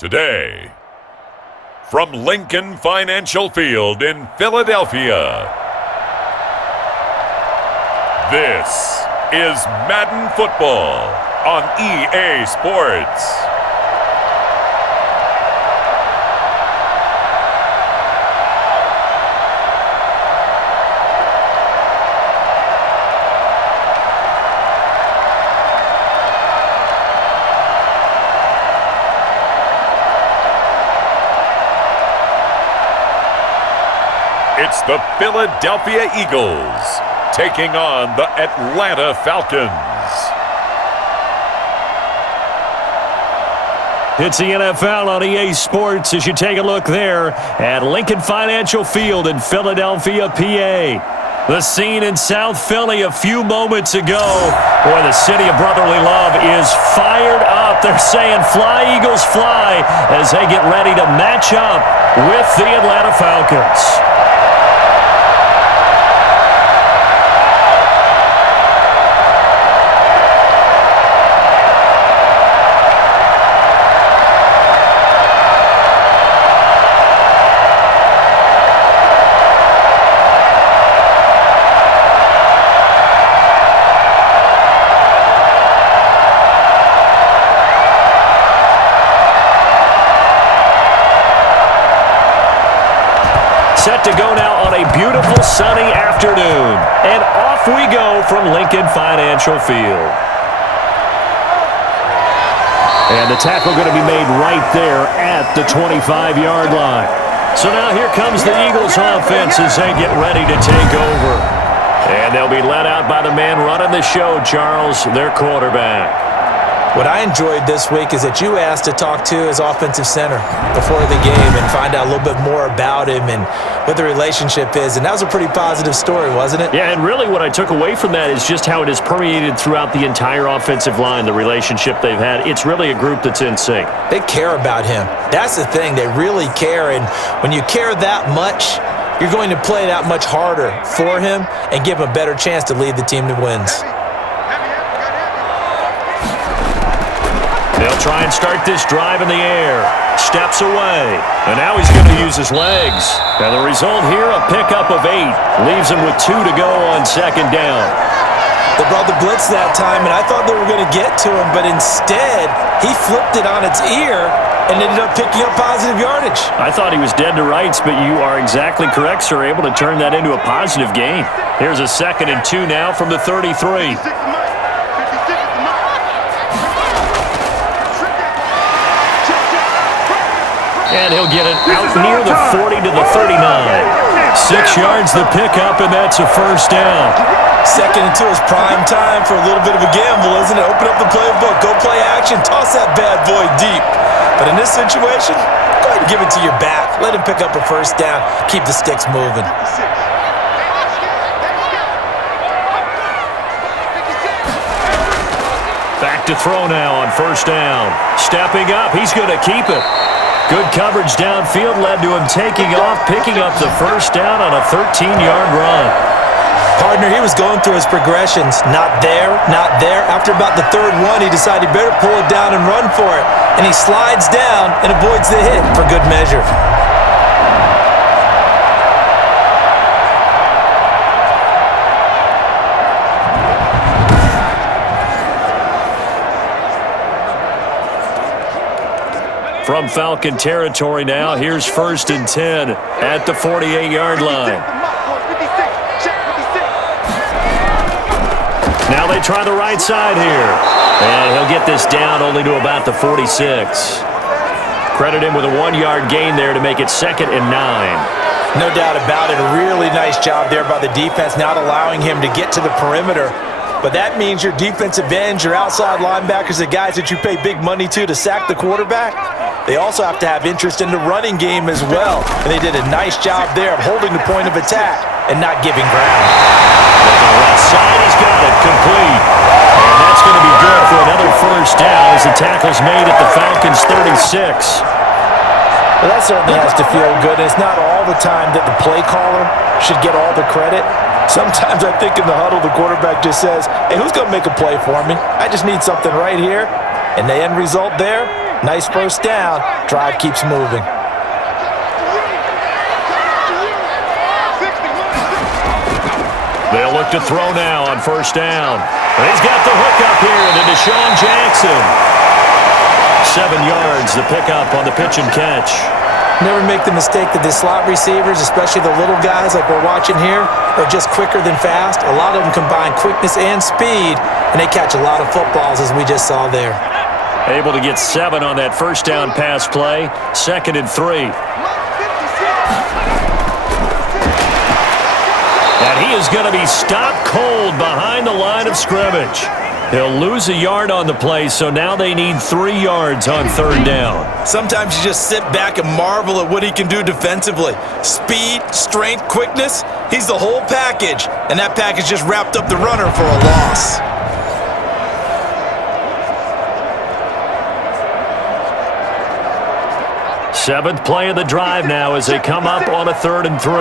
Today, from Lincoln Financial Field in Philadelphia, this is Madden Football on EA Sports. It's the Philadelphia Eagles taking on the Atlanta Falcons. It's the NFL on EA Sports as you take a look there at Lincoln Financial Field in Philadelphia, PA. The scene in South Philly a few moments ago where the city of brotherly love is fired up. They're saying fly, Eagles, fly as they get ready to match up with the Atlanta Falcons. Set to go now on a beautiful sunny afternoon. And off we go from Lincoln Financial Field. And the tackle going to be made right there at the 25-yard line. So now here comes the Eagles offense as they get ready to take over. And they'll be led out by the man running the show, Charles, their quarterback. What I enjoyed this week is that you asked to talk to his offensive center before the game and find out a little bit more about him and what the relationship is. And that was a pretty positive story, wasn't it? Yeah, and really what I took away from that is just how it has permeated throughout the entire offensive line, the relationship they've had. It's really a group that's in sync. They care about him. That's the thing. They really care. And when you care that much, you're going to play that much harder for him and give him a better chance to lead the team to wins. They'll try and start this drive in the air. Steps away. And now he's going to use his legs. And the result here, a pickup of 8. Leaves him with 2 to go on second down. They brought the blitz that time, and I thought they were going to get to him, but instead, he flipped it on its ear and ended up picking up positive yardage. I thought he was dead to rights, but you are exactly correct, sir. Able to turn that into a positive gain. Here's a 2nd and 2 now from the 33. And he'll get it out near the 40 to the 39. 6 yards the pickup, and that's a first down. 2nd and 2 is prime time for a little bit of a gamble, isn't it? Open up the playbook, go play action, toss that bad boy deep. But in this situation, go ahead and give it to your back. Let him pick up a first down. Keep the sticks moving. Back to throw now on first down. Stepping up, he's going to keep it. Good coverage downfield led to him taking off, picking up the first down on a 13-yard run. Partner, he was going through his progressions. Not there, not there. After about the 3rd one, he decided he better pull it down and run for it. And he slides down and avoids the hit for good measure. From Falcon territory now, here's 1st and 10 at the 48-yard line. Now they try the right side here. And he'll get this down only to about the 46. Credit him with a 1-yard gain there to make it 2nd and 9. No doubt about it. A really nice job there by the defense, not allowing him to get to the perimeter. But that means your defensive ends, your outside linebackers, the guys that you pay big money to sack the quarterback, they also have to have interest in the running game as well. And they did a nice job there of holding the point of attack and not giving ground. On the left side, he's got it complete. And that's going to be good for another first down as the tackle's made at the Falcons' 36. Well, that certainly has to feel good. And it's not all the time that the play caller should get all the credit. Sometimes I think in the huddle, the quarterback just says, hey, who's going to make a play for me? I just need something right here. And the end result there, nice first down, drive keeps moving. They'll look to throw now on first down. And he's got the hook up here to Deshaun Jackson. 7 yards, the pickup on the pitch and catch. Never make the mistake that the slot receivers, especially the little guys like we're watching here, are just quicker than fast. A lot of them combine quickness and speed, and they catch a lot of footballs, as we just saw there. Able to get 7 on that first down pass play. 2nd and 3. And he is going to be stopped cold behind the line of scrimmage. He'll lose a yard on the play, so now they need 3 yards on 3rd down. Sometimes you just sit back and marvel at what he can do defensively. Speed, strength, quickness, he's the whole package. And that package just wrapped up the runner for a loss. Seventh play of the drive now as they come up on a 3rd and 3.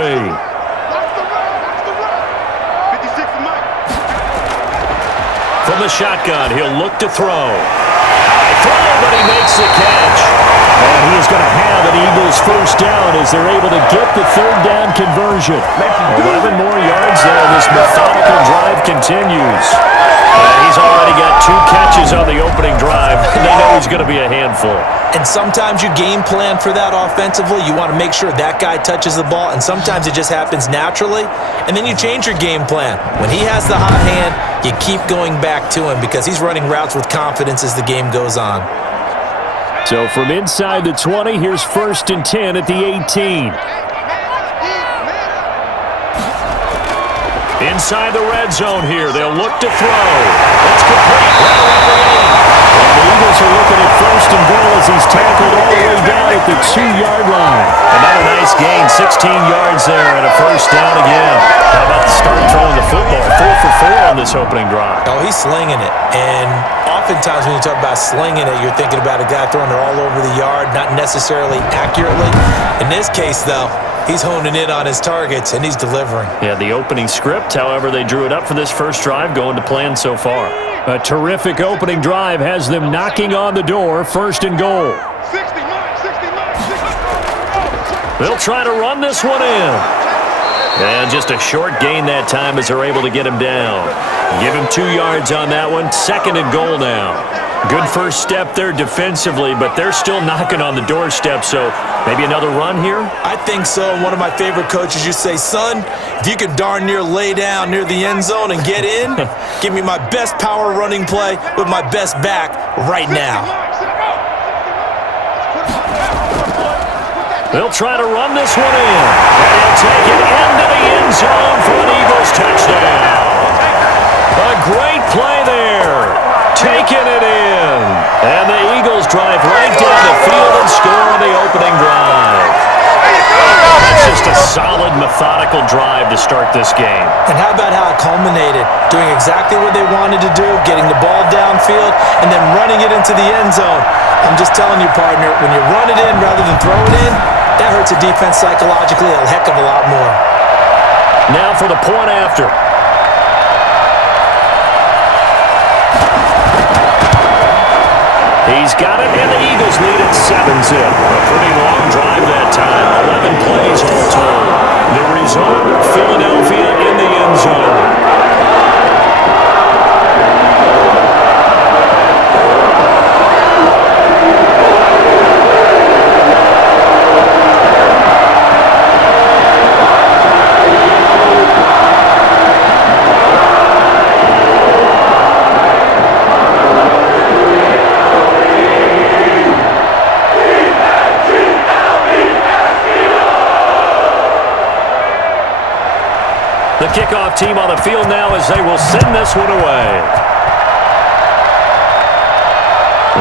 From the shotgun, he'll look to throw. High throw, but he makes the catch. And he is going to have an Eagles first down as they're able to get the 3rd down conversion. 11 more yards there. This methodical drive continues. And he's already got 2 catches on the opening drive. They know he's going to be a handful. And sometimes you game plan for that offensively. You want to make sure that guy touches the ball, and sometimes it just happens naturally, and then you change your game plan. When he has the hot hand, you keep going back to him because he's running routes with confidence as the game goes on. So from inside the 20, here's 1st and 10 at the 18. Inside the red zone here, they'll look to throw. That's complete. Right around the lane. And the Eagles are looking at 1st and goal as he's tackled all the way down at the 2-yard line. Another nice gain, 16 yards there and a first down again. How about the start throwing the football? 4 for 4 on this opening drive. Oh, he's slinging it. And oftentimes when you talk about slinging it, you're thinking about a guy throwing it all over the yard, not necessarily accurately. In this case, though, he's honing in on his targets, and he's delivering. Yeah, the opening script, however, they drew it up for this first drive, going to plan so far. A terrific opening drive has them knocking on the door, 1st and goal. They'll try to run this one in. And just a short gain that time as they're able to get him down. Give him 2 yards on that one, 2nd and goal now. Good first step there defensively, but they're still knocking on the doorstep, so maybe another run here? I think so. One of my favorite coaches, you say, son, if you could darn near lay down near the end zone and get in, give me my best power running play with my best back right now. They'll try to run this one in, and he'll take it into the end zone for an Eagles touchdown. A great play there. Taking it in. And the Eagles drive right down the field and score on the opening drive. That's just a solid, methodical drive to start this game. And how about how it culminated? Doing exactly what they wanted to do, getting the ball downfield, and then running it into the end zone. I'm just telling you, partner, when you run it in rather than throw it in, that hurts a defense psychologically a heck of a lot more. Now for the point after. He's got it, and the Eagles lead at 7-zip. A pretty long drive that time, 11 plays all told. The result, Philadelphia in the end zone. The kickoff team on the field now as they will send this one away.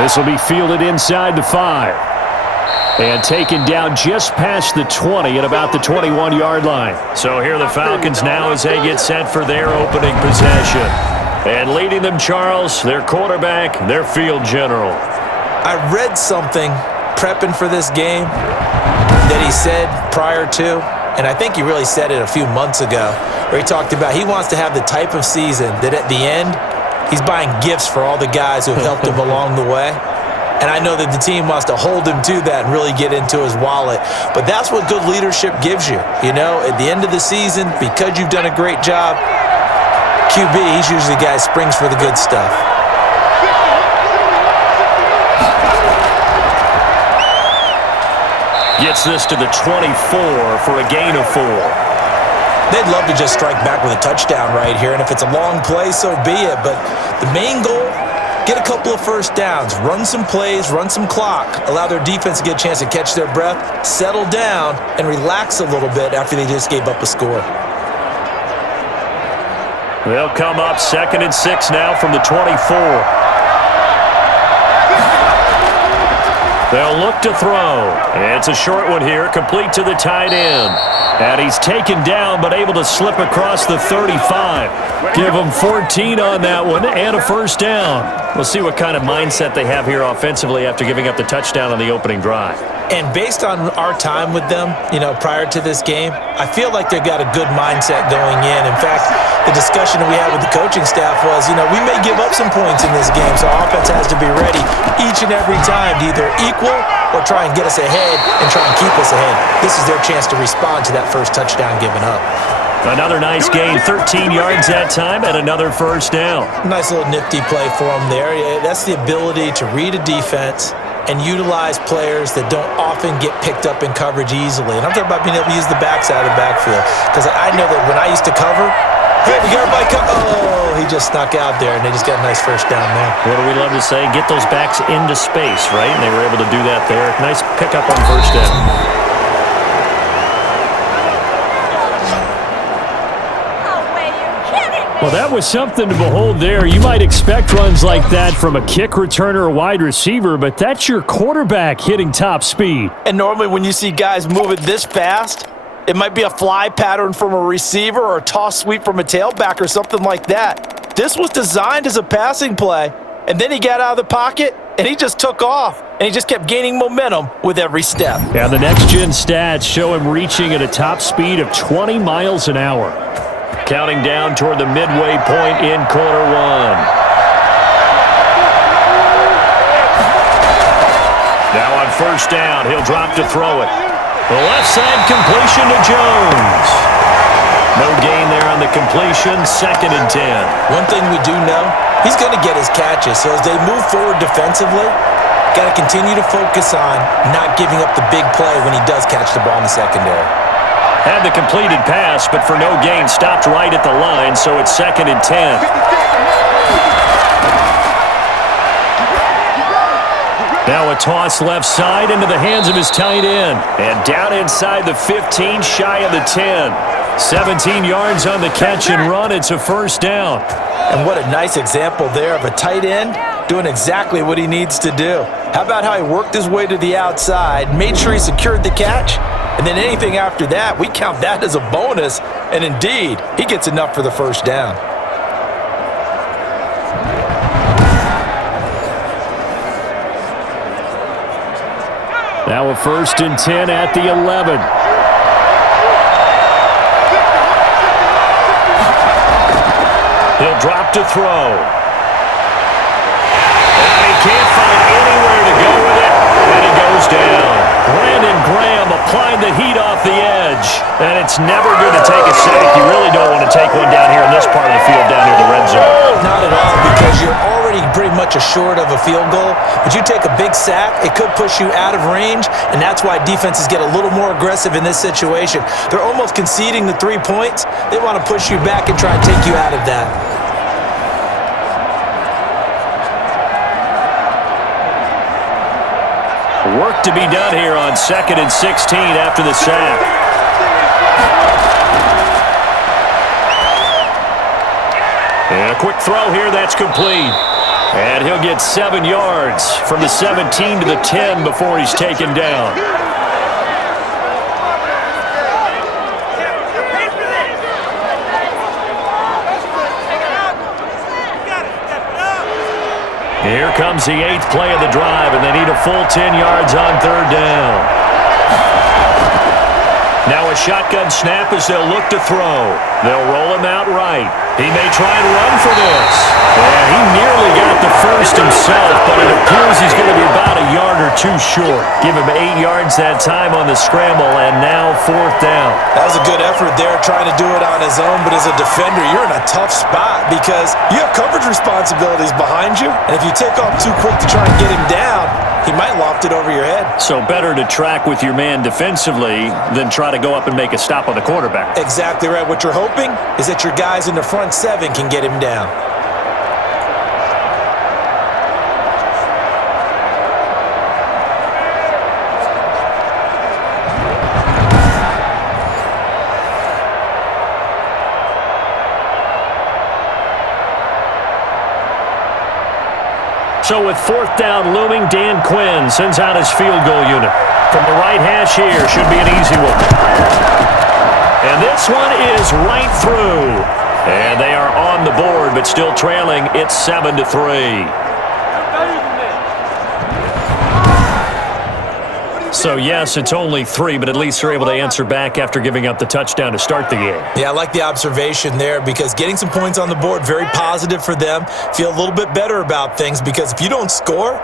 This will be fielded inside the 5. And taken down just past the 20 at about the 21-yard line. So here are the Falcons now as they get set for their opening possession. And leading them, Charles, their quarterback, their field general. I read something prepping for this game that he said prior to, and I think he really said it a few months ago, where he talked about he wants to have the type of season that at the end, he's buying gifts for all the guys who have helped him along the way. And I know that the team wants to hold him to that and really get into his wallet. But that's what good leadership gives you. You know, at the end of the season, because you've done a great job, QB, he's usually the guy who springs for the good stuff. Gets this to the 24 for a gain of 4. They'd love to just strike back with a touchdown right here, and if it's a long play, so be it. But the main goal, get a couple of first downs, run some plays, run some clock, allow their defense to get a chance to catch their breath, settle down, and relax a little bit after they just gave up a score. They'll come up 2nd and 6 now from the 24. They'll look to throw. It's a short one here, complete to the tight end. And he's taken down, but able to slip across the 35. Give him 14 on that one and a first down. We'll see what kind of mindset they have here offensively after giving up the touchdown on the opening drive. And based on our time with them, you know, prior to this game, I feel like they've got a good mindset going in. In fact, the discussion we had with the coaching staff was, you know, we may give up some points in this game, so our offense has to be ready each and every time to either equal or try and get us ahead and try and keep us ahead. This is their chance to respond to that first touchdown given up. Another nice gain, 13 yards that time, and another first down. Nice little nifty play for them there. Yeah, that's the ability to read a defense and utilize players that don't often get picked up in coverage easily. And I'm talking about being able to use the backside of the backfield. Because I know that when I used to cover, hey, we got everybody oh, he just snuck out there, and they just got a nice first down there. What do we love to say? Get those backs into space, right? And they were able to do that there. Nice pickup on first down. Well, that was something to behold there. You might expect runs like that from a kick returner or wide receiver, but that's your quarterback hitting top speed. And normally when you see guys moving this fast, it might be a fly pattern from a receiver or a toss sweep from a tailback or something like that. This was designed as a passing play, and then he got out of the pocket, and he just took off, and he just kept gaining momentum with every step. Yeah, the next-gen stats show him reaching at a top speed of 20 miles an hour. Counting down toward the midway point in quarter one. Now on first down, he'll drop to throw it. The left side completion to Jones. No gain there on the completion, 2nd and 10. One thing we do know, he's going to get his catches. So as they move forward defensively, got to continue to focus on not giving up the big play when he does catch the ball in the secondary. Had the completed pass, but for no gain, stopped right at the line, so it's 2nd and 10. Now a toss left side into the hands of his tight end. And down inside the 15, shy of the 10. 17 yards on the catch and run. It's a first down. And what a nice example there of a tight end doing exactly what he needs to do. How about how he worked his way to the outside, made sure he secured the catch, and then anything after that, we count that as a bonus. And indeed, he gets enough for the first down. Now a 1st and 10 at the 11. He'll drop to throw. And he can't find anywhere to go with it. And he goes down. Brandon Graham applying the heat off the edge. And it's never good to take a sack. You really don't want to take one down here in this part of the field, down near the red zone. Not at all, because you're already pretty much assured of a field goal. But you take a big sack, it could push you out of range, and that's why defenses get a little more aggressive in this situation. They're almost conceding the 3 points. They want to push you back and try and take you out of that. Work to be done here on 2nd and 16 after the sack. And a quick throw here, that's complete. And he'll get 7 yards from the 17 to the 10 before he's taken down. Here comes the 8th play of the drive, and they need a full 10 yards on 3rd down. Now a shotgun snap as they'll look to throw. They'll roll him out right. He may try and run for this. And he nearly got the first himself, but it appears he's going to be about too short. Give him 8 yards that time on the scramble, and now 4th down. That was a good effort there, trying to do it on his own, but as a defender, you're in a tough spot because you have coverage responsibilities behind you, and if you take off too quick to try and get him down, he might loft it over your head. So better to track with your man defensively than try to go up and make a stop on the quarterback. Exactly right. What you're hoping is that your guys in the front 7 can get him down. So with 4th down looming, Dan Quinn sends out his field goal unit. From the right hash here, should be an easy one. And this one is right through. And they are on the board, but still trailing. It's 7-3. So, yes, it's only 3, but at least they're able to answer back after giving up the touchdown to start the game. Yeah, I like the observation there because getting some points on the board, very positive for them. Feel a little bit better about things because if you don't score,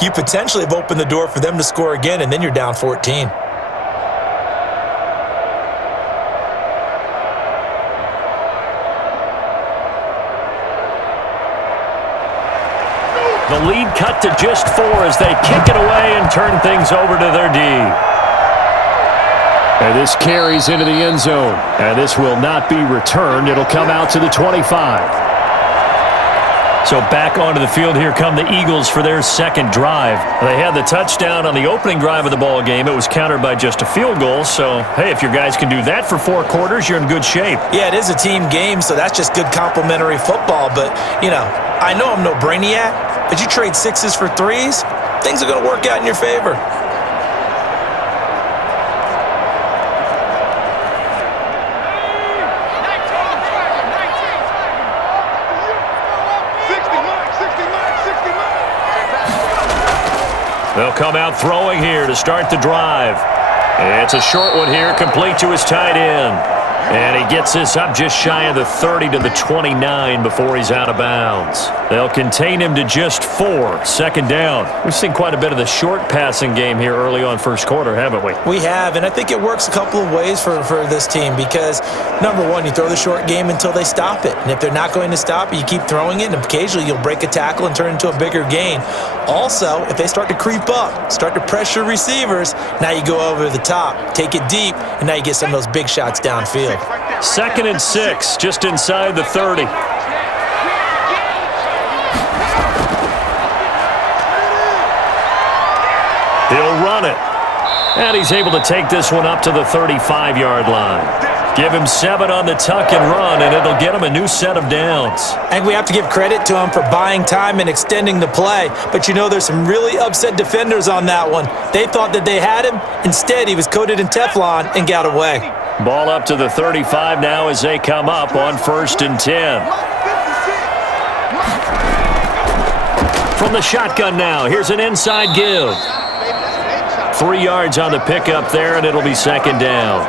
you potentially have opened the door for them to score again, and then you're down 14. The lead cut to just 4 as they kick it away and turn things over to their D. And this carries into the end zone. And this will not be returned. It'll come out to the 25. So back onto the field, here come the Eagles for their second drive. They had the touchdown on the opening drive of the ball game. It was countered by just a field goal. So, hey, if your guys can do that for 4 quarters, you're in good shape. Yeah, it is a team game, so that's just good complimentary football. But, you know, I know I'm no brainiac, but you trade 6s for 3s, things are going to work out in your favor. They'll come out throwing here to start the drive. It's a short one here, complete to his tight end. And he gets this up just shy of the 30 to the 29 before he's out of bounds. They'll contain him to just 4, 2nd down. We've seen quite a bit of the short passing game here early on first quarter, haven't we? We have, and I think it works a couple of ways for this team because, number one, you throw the short game until they stop it. And if they're not going to stop it, you keep throwing it, and occasionally you'll break a tackle and turn it into a bigger gain. Also, if they start to creep up, start to pressure receivers, now you go over the top, take it deep, and now you get some of those big shots downfield. 2nd and 6, just inside the 30. He'll run it. And he's able to take this one up to the 35-yard line. Give him 7 on the tuck and run, and it'll get him a new set of downs. I think we have to give credit to him for buying time and extending the play. But, you know, there's some really upset defenders on that one. They thought that they had him. Instead, he was coated in Teflon and got away. Ball up to the 35 now as they come up on 1st and 10. From the shotgun now, here's an inside give. 3 yards on the pickup there, and it'll be 2nd down.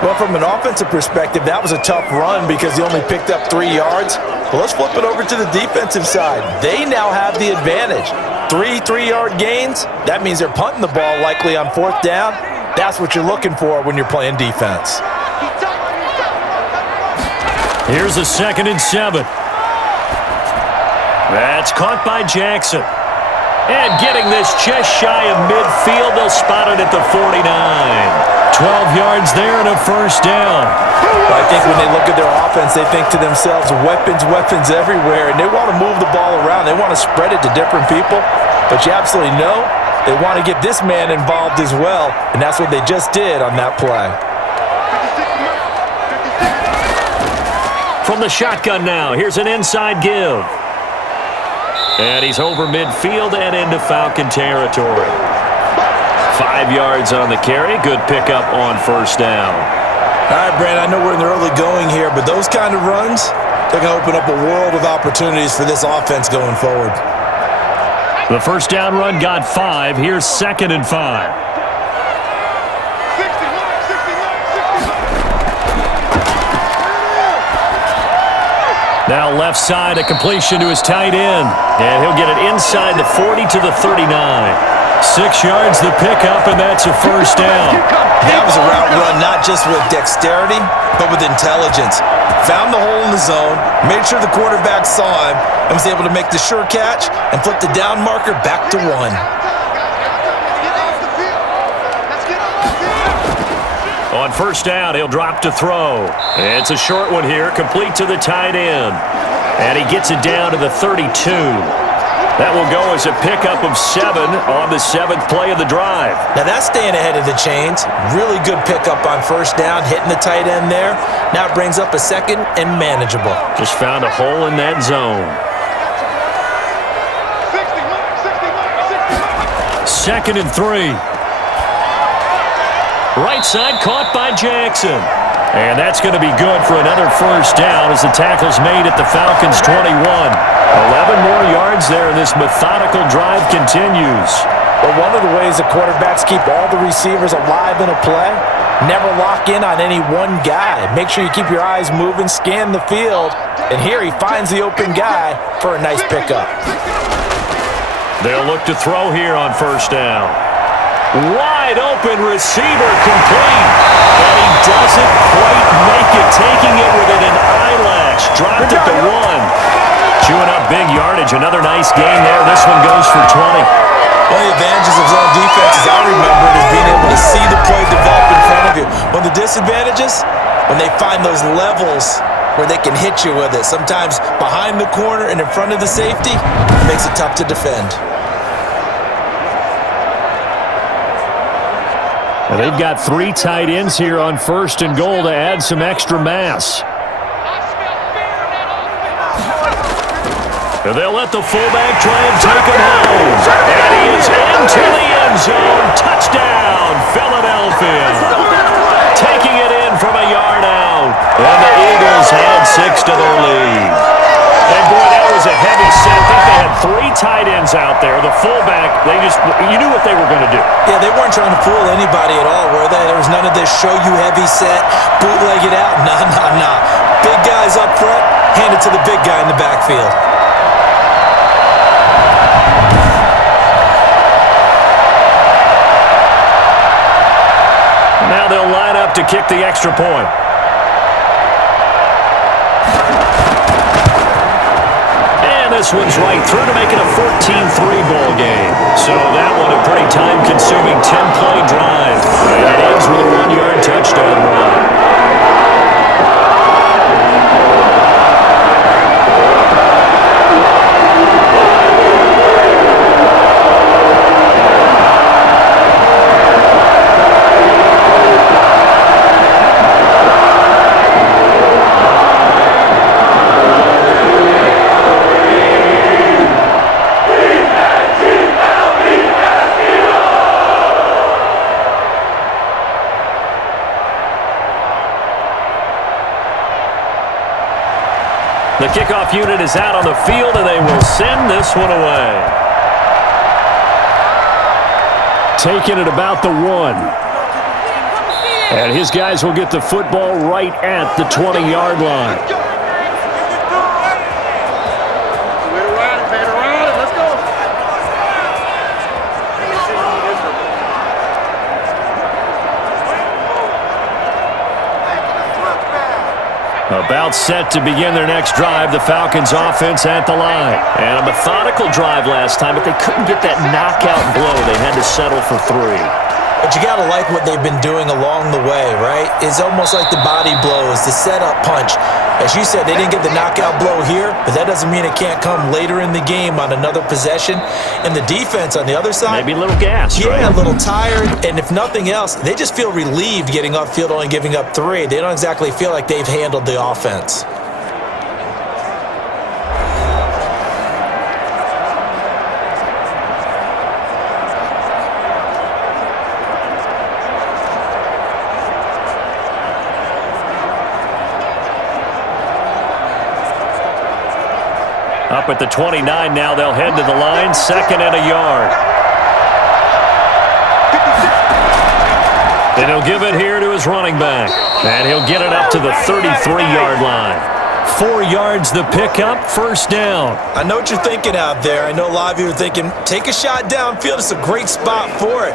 Well, from an offensive perspective, that was a tough run because he only picked up 3 yards. But let's flip it over to the defensive side. They now have the advantage. 3 3-yard gains, that means they're punting the ball likely on 4th down. That's what you're looking for when you're playing defense. Here's a 2nd and 7. That's caught by Jackson. And getting this just shy of midfield, they'll spot it at the 49. 12 yards there and a 1st down. Well, I think when they look at their offense, they think to themselves, weapons, weapons everywhere, and they want to move the ball around. They want to spread it to different people, but you absolutely know they want to get this man involved as well, and that's what they just did on that play. From the shotgun now, here's an inside give. And he's over midfield and into Falcon territory. 5 yards on the carry. Good pickup on 1st down. All right, Brandon, I know we're in the early going here, but those kind of runs, they're going to open up a world of opportunities for this offense going forward. The 1st down run got 5. Here's 2nd and 5. Now left side, a completion to his tight end. And he'll get it inside the 40 to the 39. 6 yards the pickup, and that's a first down. That was a route run not just with dexterity, but with intelligence. Found the hole in the zone, made sure the quarterback saw him, and was able to make the sure catch and flip the down marker back to 1. On first down, he'll drop to throw. It's a short one here, complete to the tight end. And he gets it down to the 32. That will go as a pickup of 7 on the 7th play of the drive. Now that's staying ahead of the chains. Really good pickup on first down, hitting the tight end there. Now it brings up a second and manageable. Just found a hole in that zone. 2nd and 3. Right side caught by Jackson. And that's going to be good for another first down as the tackle's made at the Falcons' 21. 11 more yards there, and this methodical drive continues. But one of the ways the quarterbacks keep all the receivers alive in a play, never lock in on any one guy. Make sure you keep your eyes moving, scan the field, and here he finds the open guy for a nice pickup. They'll look to throw here on first down. Wide open receiver complete. But he doesn't quite make it, taking it within an eyelash. Dropped it to 1. Chewing up big yardage. Another nice gain there. This one goes for 20. One of the advantages of zone defense, as I remember it, is being able to see the play develop in front of you. One of the disadvantages, when they find those levels where they can hit you with it. Sometimes behind the corner and in front of the safety, it makes it tough to defend. Well, they've got 3 tight ends here on 1st and goal to add some extra mass. And they'll let the fullback try and take him home. And he is into the end zone. Touchdown, Philadelphia. Taking it in from a yard out. And the Eagles add 6 to their lead. And boy, that was a heavy set. I think they had 3 tight ends out there. The fullback, you knew what they were going to do. Yeah, they weren't trying to fool anybody at all, were they? There was none of this show you heavy set, bootleg it out. Nah. Big guys up front, hand it to the big guy in the backfield. Now they'll line up to kick the extra point. This one's right through to make it a 14-3 ball game. So that one a pretty time-consuming 10-play drive. And it ends with a 1-yard touchdown run. The kickoff unit is out on the field, and they will send this one away. Taking it about the 1. And his guys will get the football right at the 20-yard line. About set to begin their next drive, the Falcons offense at the line. And a methodical drive last time, but they couldn't get that knockout blow. They had to settle for 3. But you got to like what they've been doing along the way, right? It's almost like the body blows, the setup punch. As you said, they didn't get the knockout blow here, but that doesn't mean it can't come later in the game on another possession. And the defense on the other side, maybe a little gassed, yeah, right? a little tired. And if nothing else, they just feel relieved getting upfield, only giving up 3. They don't exactly feel like they've handled the offense. Up at the 29 now, they'll head to the line, 2nd and a yard. And he'll give it here to his running back. And he'll get it up to the 33-yard line. 4 yards the pickup, first down. I know what you're thinking out there. I know a lot of you are thinking, take a shot downfield. It's a great spot for it.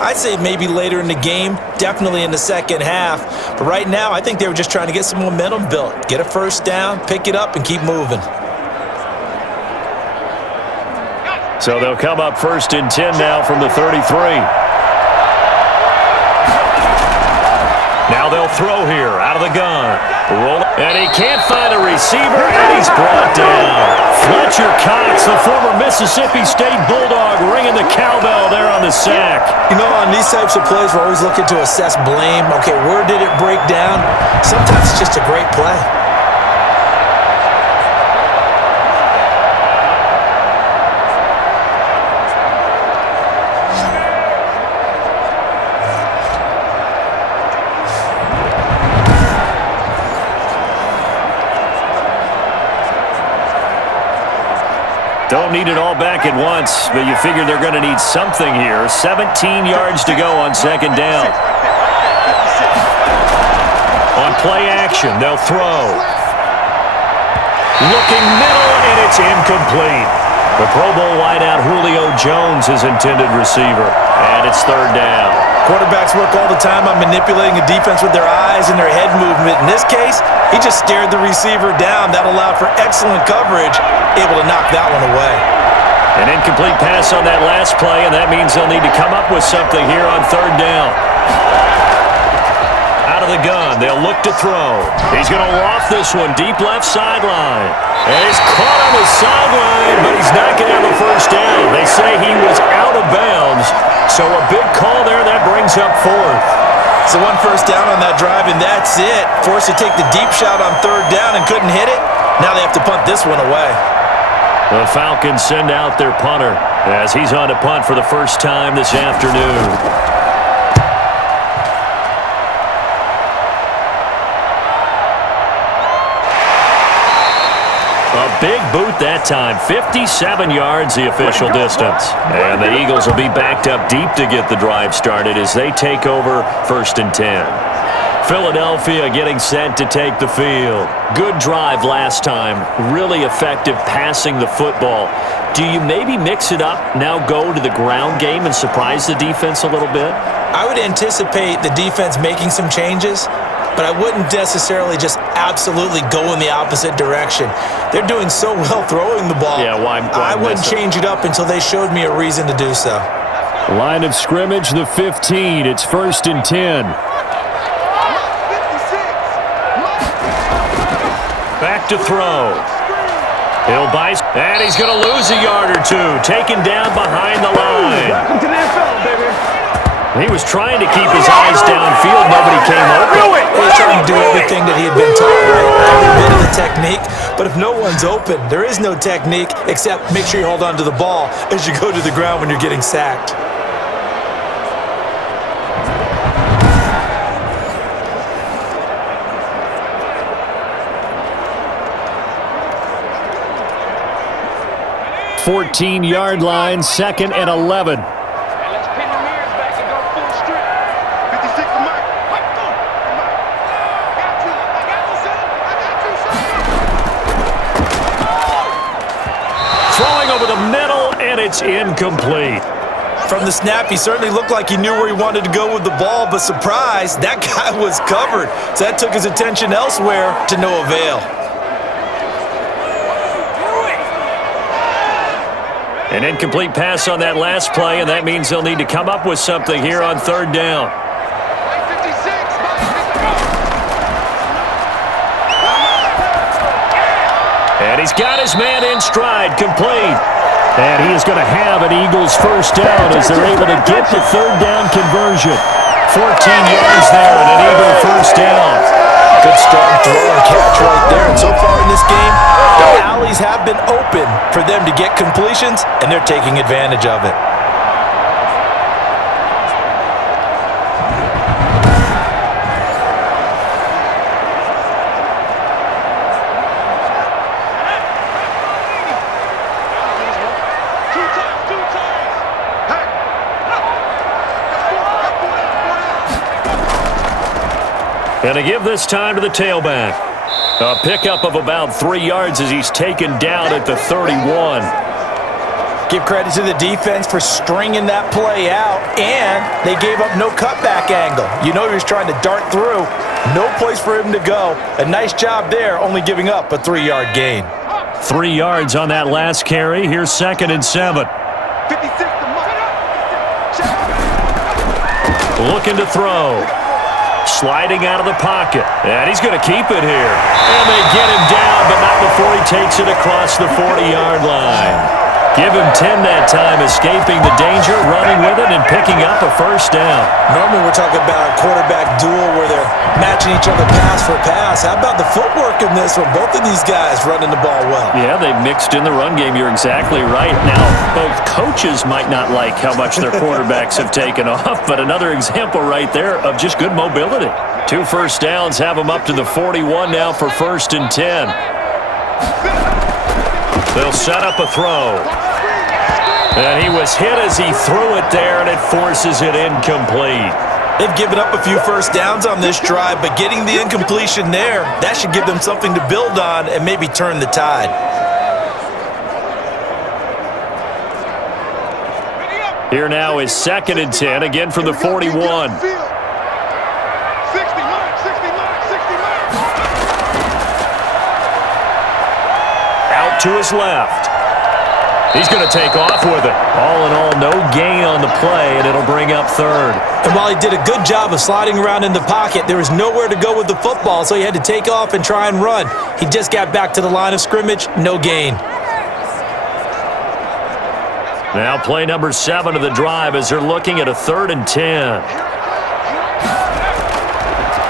I'd say maybe later in the game, definitely in the second half. But right now, I think they were just trying to get some momentum built. Get a first down, pick it up, and keep moving. So they'll come up 1st and 10 now from the 33. Now they'll throw here out of the gun. Roll, and he can't find a receiver, and he's brought down. Fletcher Cox, the former Mississippi State Bulldog, ringing the cowbell there on the sack. You know, on these types of plays, we're always looking to assess blame. Okay, where did it break down? Sometimes it's just a great play. Don't need it all back at once, but you figure they're going to need something here. 17 yards to go on 2nd down. On play action, they'll throw. Looking middle, and it's incomplete. The Pro Bowl wideout Julio Jones is intended receiver, and it's 3rd down. Quarterbacks work all the time on manipulating a defense with their eyes and their head movement. In this case, he just stared the receiver down. That allowed for excellent coverage, able to knock that one away. An incomplete pass on that last play, and that means they'll need to come up with something here on 3rd down. Out of the gun, they'll look to throw. He's going to loft this one deep left sideline. And he's caught on the sideline, but he's not going to have a first down. They say he was out of bounds, so a big call there. That brings up 4th. So 1 first down on that drive, and that's it. Forced to take the deep shot on 3rd down and couldn't hit it. Now they have to punt this one away. The Falcons send out their punter as he's on to punt for the first time this afternoon. A big boot that time, 57 yards the official distance. And the Eagles will be backed up deep to get the drive started as they take over 1st and 10. Philadelphia getting set to take the field. Good drive last time, really effective passing the football. Do you maybe mix it up, now go to the ground game and surprise the defense a little bit? I would anticipate the defense making some changes, but I wouldn't necessarily just absolutely go in the opposite direction. They're doing so well throwing the ball. Yeah, why I wouldn't change it up until they showed me a reason to do so. Line of scrimmage, the 15. It's 1st and 10. Back to throw. He'll buy, and he's going to lose a yard or two. Taken down behind the line. Welcome to the NFL, baby. He was trying to keep his eyes downfield. Nobody came open. He was trying to do everything that he had been taught, right? Every bit of the technique. But if no one's open, there is no technique except make sure you hold on to the ball as you go to the ground when you're getting sacked. Fourteen-yard line, 2nd and 11. Let's pin the mirrors back and go full strip. 56 to Mike. Got you. I got you, son. Throwing over the middle, and it's incomplete. From the snap, he certainly looked like he knew where he wanted to go with the ball, but surprise, that guy was covered. So that took his attention elsewhere to no avail. An incomplete pass on that last play, and that means they'll need to come up with something here on 3rd down. And he's got his man in stride, complete. And he is going to have an Eagles first down as they're able to get the 3rd down conversion. 14 yards there and an Eagle first down. Good strong throw and catch right there. And so far in this game, the alleys have been open for them to get completions, and they're taking advantage of it. And to give this time to the tailback. A pickup of about 3 yards as he's taken down at the 31. Give credit to the defense for stringing that play out, and they gave up no cutback angle. You know he was trying to dart through. No place for him to go. A nice job there, only giving up a 3-yard gain. 3 yards on that last carry. Here's 2nd and 7. 56 to Looking to throw. Sliding out of the pocket. And he's going to keep it here. And they get him down, but not before he takes it across the 40-yard line. Give him 10 that time, escaping the danger, running with it, and picking up a first down. Normally we're talking about a quarterback duel where they're matching each other pass for pass. How about the footwork in this one? Both of these guys running the ball well. Yeah, they've mixed in the run game. You're exactly right. Now, both coaches might not like how much their quarterbacks have taken off, but another example right there of just good mobility. 2 first downs have them up to the 41 now for 1st and 10. They'll set up a throw. And he was hit as he threw it there, and it forces it incomplete. They've given up a few first downs on this drive, but getting the incompletion there, that should give them something to build on and maybe turn the tide. Here now is 2nd and 10, again from the 41. Out to his left. He's going to take off with it. All in all, no gain on the play, and it'll bring up 3rd. And while he did a good job of sliding around in the pocket, there was nowhere to go with the football, so he had to take off and try and run. He just got back to the line of scrimmage, no gain. Now play number 7 of the drive as they're looking at a 3rd and 10.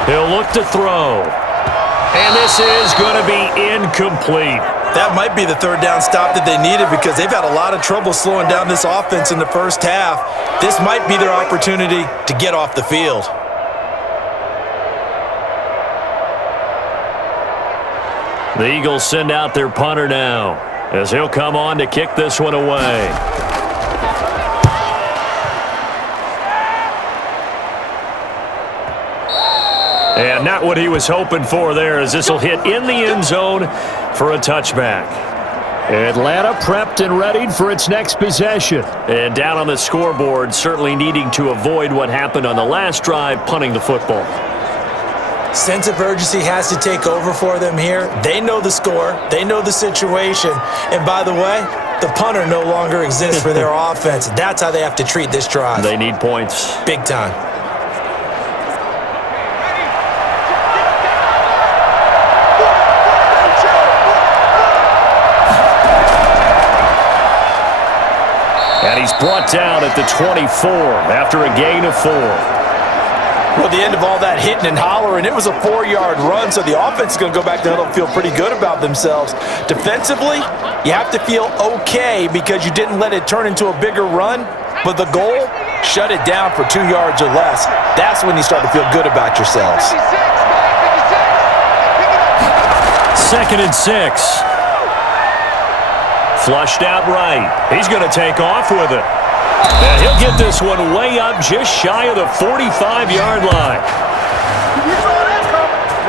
He'll look to throw. And this is going to be incomplete. That might be the 3rd down stop that they needed because they've had a lot of trouble slowing down this offense in the first half. This might be their opportunity to get off the field. The Eagles send out their punter now as he'll come on to kick this one away. And not what he was hoping for there, as this will hit in the end zone for a touchback. Atlanta prepped and readied for its next possession. And down on the scoreboard, certainly needing to avoid what happened on the last drive, punting the football. Sense of urgency has to take over for them here. They know the score. They know the situation. And by the way, the punter no longer exists for their offense. That's how they have to treat this drive. They need points. Big time. And he's brought down at the 24 after a gain of 4. Well, the end of all that hitting and hollering, it was a 4-yard run, so the offense is going to go back to the huddle and feel pretty good about themselves. Defensively, you have to feel okay because you didn't let it turn into a bigger run, but the goal, shut it down for 2 yards or less. That's when you start to feel good about yourselves. 2nd and 6. Flushed out right. He's going to take off with it. And he'll get this one way up just shy of the 45-yard line.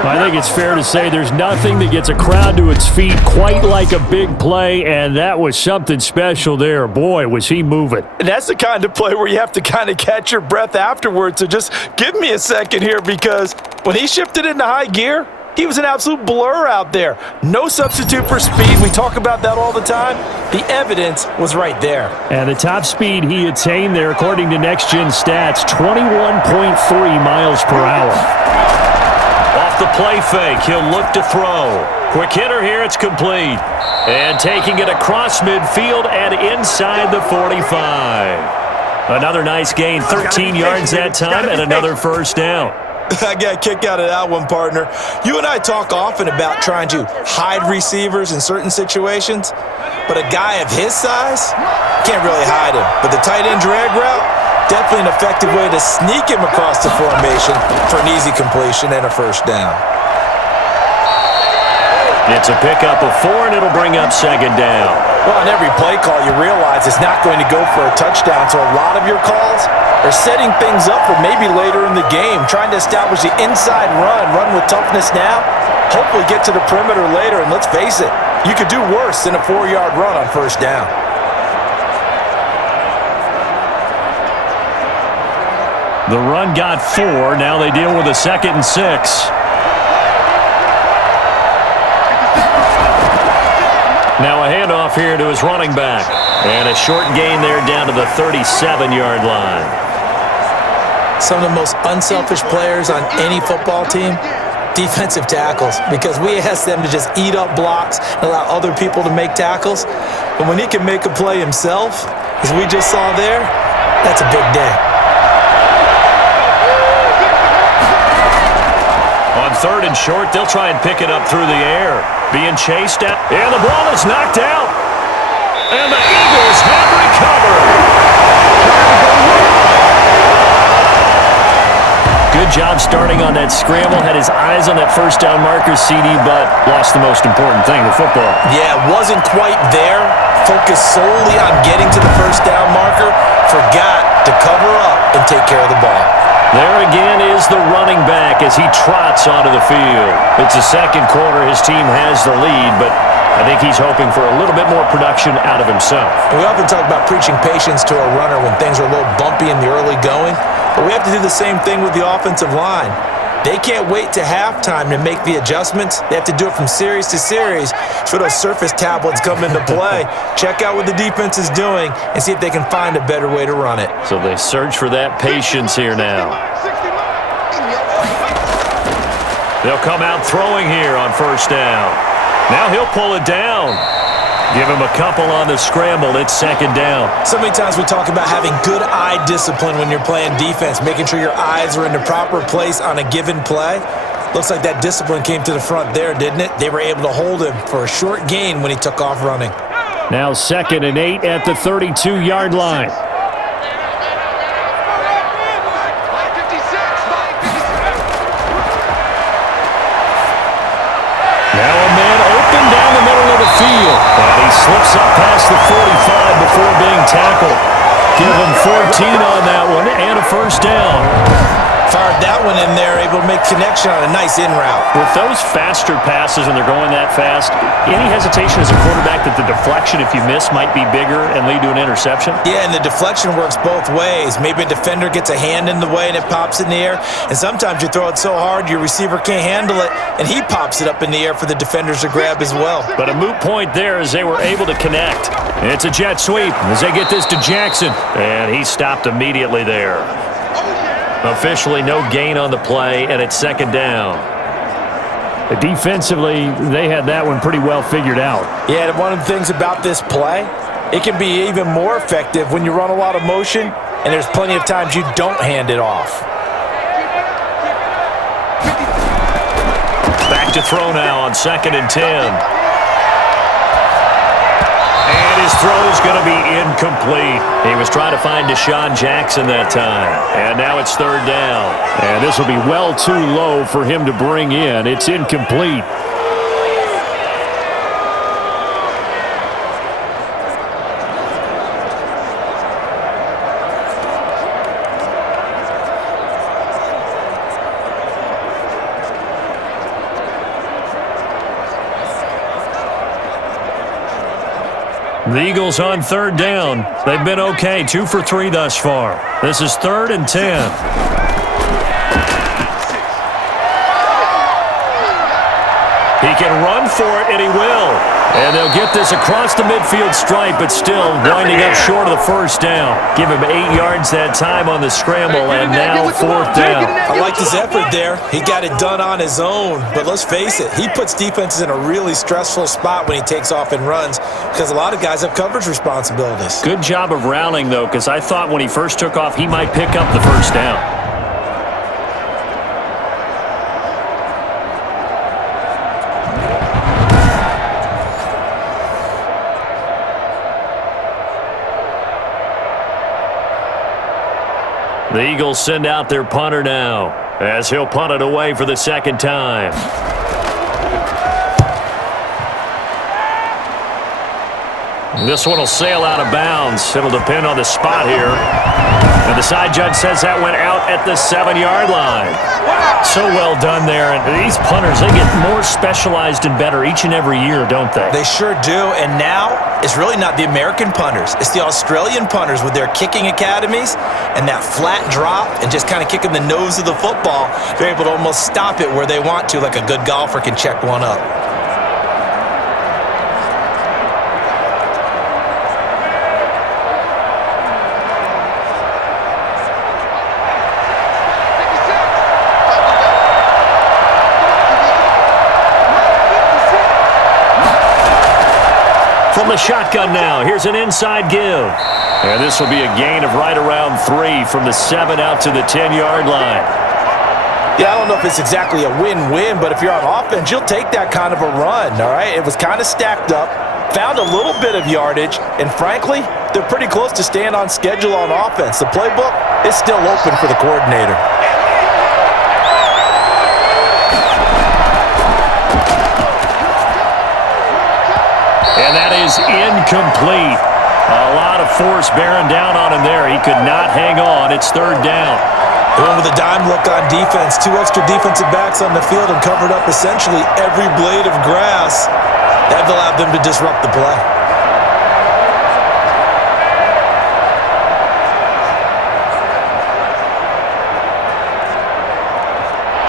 I think it's fair to say there's nothing that gets a crowd to its feet quite like a big play, and that was something special there. Boy, was he moving. And that's the kind of play where you have to kind of catch your breath afterwards. So just give me a second here, because when he shifted into high gear, he was an absolute blur out there. No substitute for speed. We talk about that all the time. The evidence was right there. And the top speed he attained there, according to Next Gen Stats, 21.3 miles per hour. Off the play fake, he'll look to throw. Quick hitter here, it's complete. And taking it across midfield and inside the 45. Another nice gain, 13 yards that time, and another first down. I got a kick out of that one, partner. You and I talk often about trying to hide receivers in certain situations, but a guy of his size can't really hide him. But the tight end drag route, definitely an effective way to sneak him across the formation for an easy completion and a first down. It's a pickup of 4, and it'll bring up 2nd down. Well, on every play call, you realize it's not going to go for a touchdown, so a lot of your calls are setting things up for maybe later in the game, trying to establish the inside run with toughness now, hopefully get to the perimeter later, and let's face it, you could do worse than a 4-yard run on first down. The run got 4. Now they deal with a 2nd and 6. Now a handoff here to his running back. And a short gain there down to the 37-yard line. Some of the most unselfish players on any football team, defensive tackles, because we ask them to just eat up blocks and allow other people to make tackles. But when he can make a play himself, as we just saw there, that's a big day. On 3rd and short, they'll try and pick it up through the air. Being chased out, and the ball is knocked out. And the Eagles have recovered. Good job starting on that scramble. Had his eyes on that first down marker, CD, but lost the most important thing, the football. Yeah, wasn't quite there. Focused solely on getting to the first down marker. Forgot to cover up and take care of the ball. There again is the running back as he trots onto the field. It's the second quarter. His team has the lead, but I think he's hoping for a little bit more production out of himself. We often talk about preaching patience to a runner when things are a little bumpy in the early going, but we have to do the same thing with the offensive line. They can't wait to halftime to make the adjustments. They have to do it from series to series so those surface tablets come into play. Check out what the defense is doing and see if they can find a better way to run it. So they search for that patience here now. They'll come out throwing here on first down. Now he'll pull it down. Give him a couple on the scramble. It's 2nd down. So many times we talk about having good eye discipline when you're playing defense, making sure your eyes are in the proper place on a given play. Looks like that discipline came to the front there, didn't it? They were able to hold him for a short gain when he took off running. Now 2nd and 8 at the 32-yard line. Now a man open down the middle of the field. And he slips up past the 45 before being tackled. Give him 14 on that one and a first down. Fired that one in there, able to make connection on a nice in route. With those faster passes when they're going that fast, any hesitation as a quarterback that the deflection, if you miss, might be bigger and lead to an interception? Yeah, and the deflection works both ways. Maybe a defender gets a hand in the way and it pops in the air, and sometimes you throw it so hard your receiver can't handle it, and he pops it up in the air for the defenders to grab as well. But a moot point there as they were able to connect. It's a jet sweep as they get this to Jackson, and he stopped immediately there. Officially no gain on the play, and it's 2nd down. Defensively, they had that one pretty well figured out. Yeah, and one of the things about this play, it can be even more effective when you run a lot of motion, and there's plenty of times you don't hand it off. Back to throw now on 2nd and 10. His throw's going to be incomplete. He was trying to find Deshaun Jackson that time. And now it's 3rd down. And this will be well too low for him to bring in. It's incomplete. The Eagles on 3rd down. They've been okay, 2 for 3 thus far. This is 3rd and 10. He can run for it, and he will. And they'll get this across the midfield stripe, but still winding up short of the first down. Give him 8 yards that time on the scramble, and now 4th down. I like his effort there. He got it done on his own. But let's face it, he puts defenses in a really stressful spot when he takes off and runs because a lot of guys have coverage responsibilities. Good job of rounding, though, because I thought when he first took off, he might pick up the first down. The Eagles send out their punter now as he'll punt it away for the 2nd time. This one will sail out of bounds. It'll depend on the spot here. And the side judge says that went out at the 7-yard line. So well done there. And these punters, they get more specialized and better each and every year, don't they? They sure do. And now it's really not the American punters. It's the Australian punters with their kicking academies and that flat drop and just kind of kicking the nose of the football. They're able to almost stop it where they want to, like a good golfer can check one up. From the shotgun now, here's an inside give. And this will be a gain of right around 3 from the 7 out to the 10-yard line. Yeah, I don't know if it's exactly a win-win, but if you're on offense, you'll take that kind of a run, all right? It was kind of stacked up, found a little bit of yardage, and frankly, they're pretty close to staying on schedule on offense. The playbook is still open for the coordinator. And that is incomplete. A lot of force bearing down on him there. He could not hang on. It's 3rd down. They went with a dime look on defense. 2 extra defensive backs on the field and covered up essentially every blade of grass. That allowed them to disrupt the play.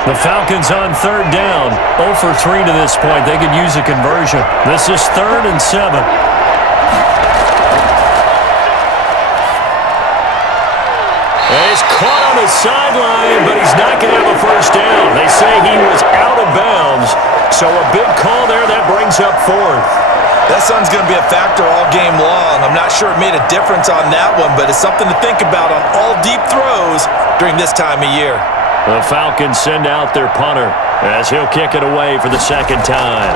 The Falcons on 3rd down. 0 for 3 to this point. They could use a conversion. This is 3rd and 7. He's caught on the sideline, but he's not going to have a first down. They say he was out of bounds, so a big call there that brings up 4th. That sun's going to be a factor all game long. I'm not sure it made a difference on that one, but it's something to think about on all deep throws during this time of year. The Falcons send out their punter as he'll kick it away for the 2nd time.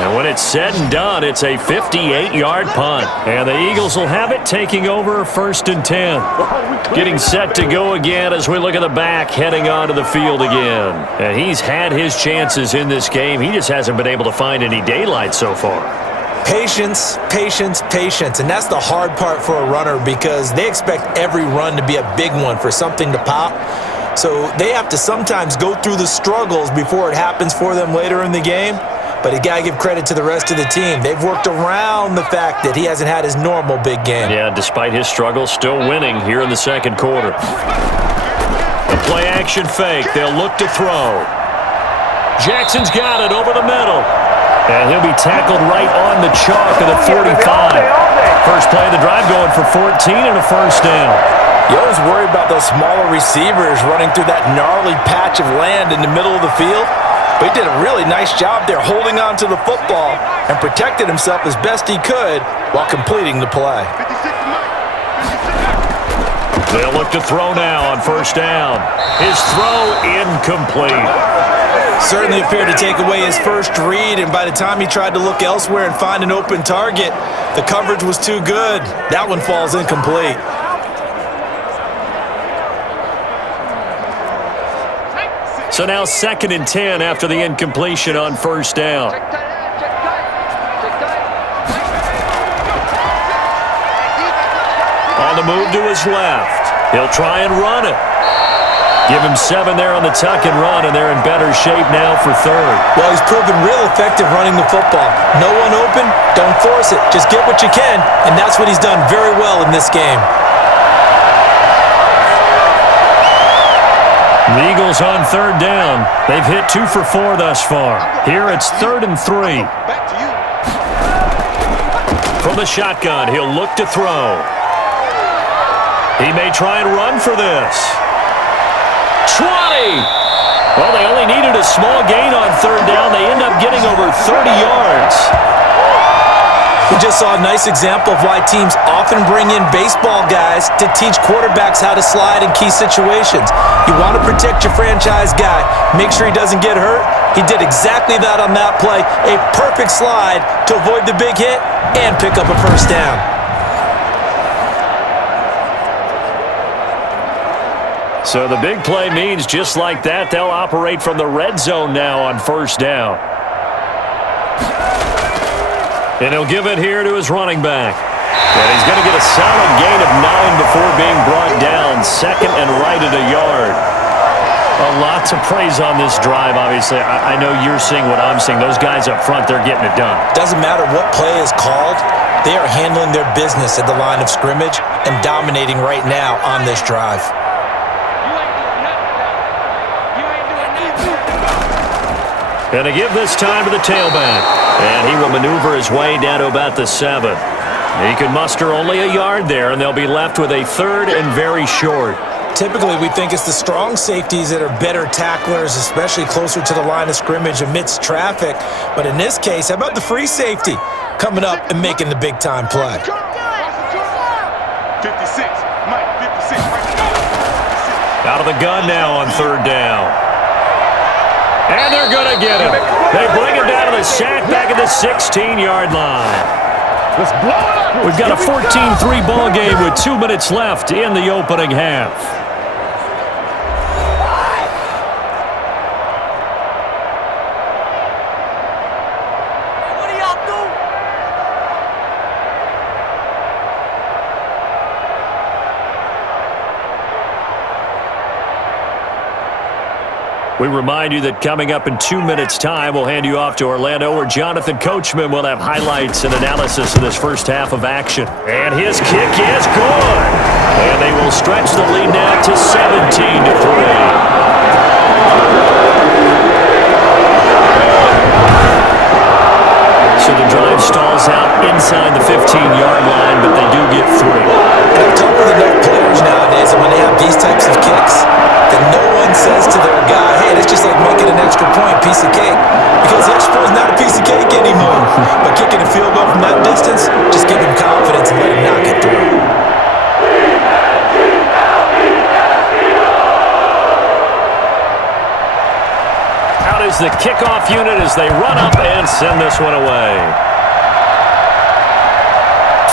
And when it's said and done, it's a 58-yard punt. And the Eagles will have it, taking over 1st and 10. Getting set to go again as we look at the back, heading onto the field again. And he's had his chances in this game. He just hasn't been able to find any daylight so far. Patience, patience, patience. And that's the hard part for a runner because they expect every run to be a big one for something to pop. So they have to sometimes go through the struggles before it happens for them later in the game. But you got to give credit to the rest of the team. They've worked around the fact that he hasn't had his normal big game. Yeah, despite his struggles, still winning here in the 2nd quarter. The play action fake. They'll look to throw. Jackson's got it over the middle. And he'll be tackled right on the chalk of the 45. First play of the drive going for 14 and a first down. You always worry about those smaller receivers running through that gnarly patch of land in the middle of the field. But he did a really nice job there holding on to the football and protected himself as best he could while completing the play. They'll look to throw now on first down. His throw incomplete. Certainly appeared to take away his first read, and by the time he tried to look elsewhere and find an open target, the coverage was too good. That one falls incomplete. So now 2nd and 10 after the incompletion on first down. On the move to his left. He'll try and run it. Give him 7 there on the tuck and run, and they're in better shape now for 3rd. Well, he's proven real effective running the football. No one open, don't force it. Just get what you can, and that's what he's done very well in this game. The Eagles on 3rd down. They've hit 2 for 4 thus far. Here it's 3rd and 3. From the shotgun, he'll look to throw. He may try and run for this. 20! Well, they only needed a small gain on 3rd down. They end up getting over 30 yards. We just saw a nice example of why teams often bring in baseball guys to teach quarterbacks how to slide in key situations. You want to protect your franchise guy. Make sure he doesn't get hurt. He did exactly that on that play. A perfect slide to avoid the big hit and pick up a first down. So the big play means just like that, they'll operate from the red zone now on first down. And he'll give it here to his running back. And he's going to get a solid gain of 9 before being brought down. Second and right at a yard. A lot to praise on this drive, obviously. I know you're seeing what I'm seeing. Those guys up front, they're getting it done. Doesn't matter what play is called. They are handling their business at the line of scrimmage and dominating right now on this drive. And to give this time to the tailback. And he will maneuver his way down to about the 7. He can muster only a yard there, and they'll be left with a 3rd and very short. Typically, we think it's the strong safeties that are better tacklers, especially closer to the line of scrimmage amidst traffic. But in this case, how about the free safety coming up and making the big-time play? 56. Mike, 56. Out of the gun now on 3rd down. And they're going to get him. They bring him down to the sack back at the 16-yard line. We've got a 14-3 ball game with 2 minutes left in the opening half. We remind you that coming up in 2 minutes' time, we'll hand you off to Orlando, where Jonathan Coachman will have highlights and analysis of this first half of action. And his kick is good. And they will stretch the lead now to 17-3. So the drive stalls out inside the 15-yard line, but they do get 3. And I've talked with enough players nowadays, and when they have these types of kicks, then no one says to their guy, hey, it's just like making an extra point, piece of cake. Because the extra point is not a piece of cake anymore. But kicking a field goal from that distance, just give him confidence and let him knock it through. Out is the kickoff unit as they run up and send this one away.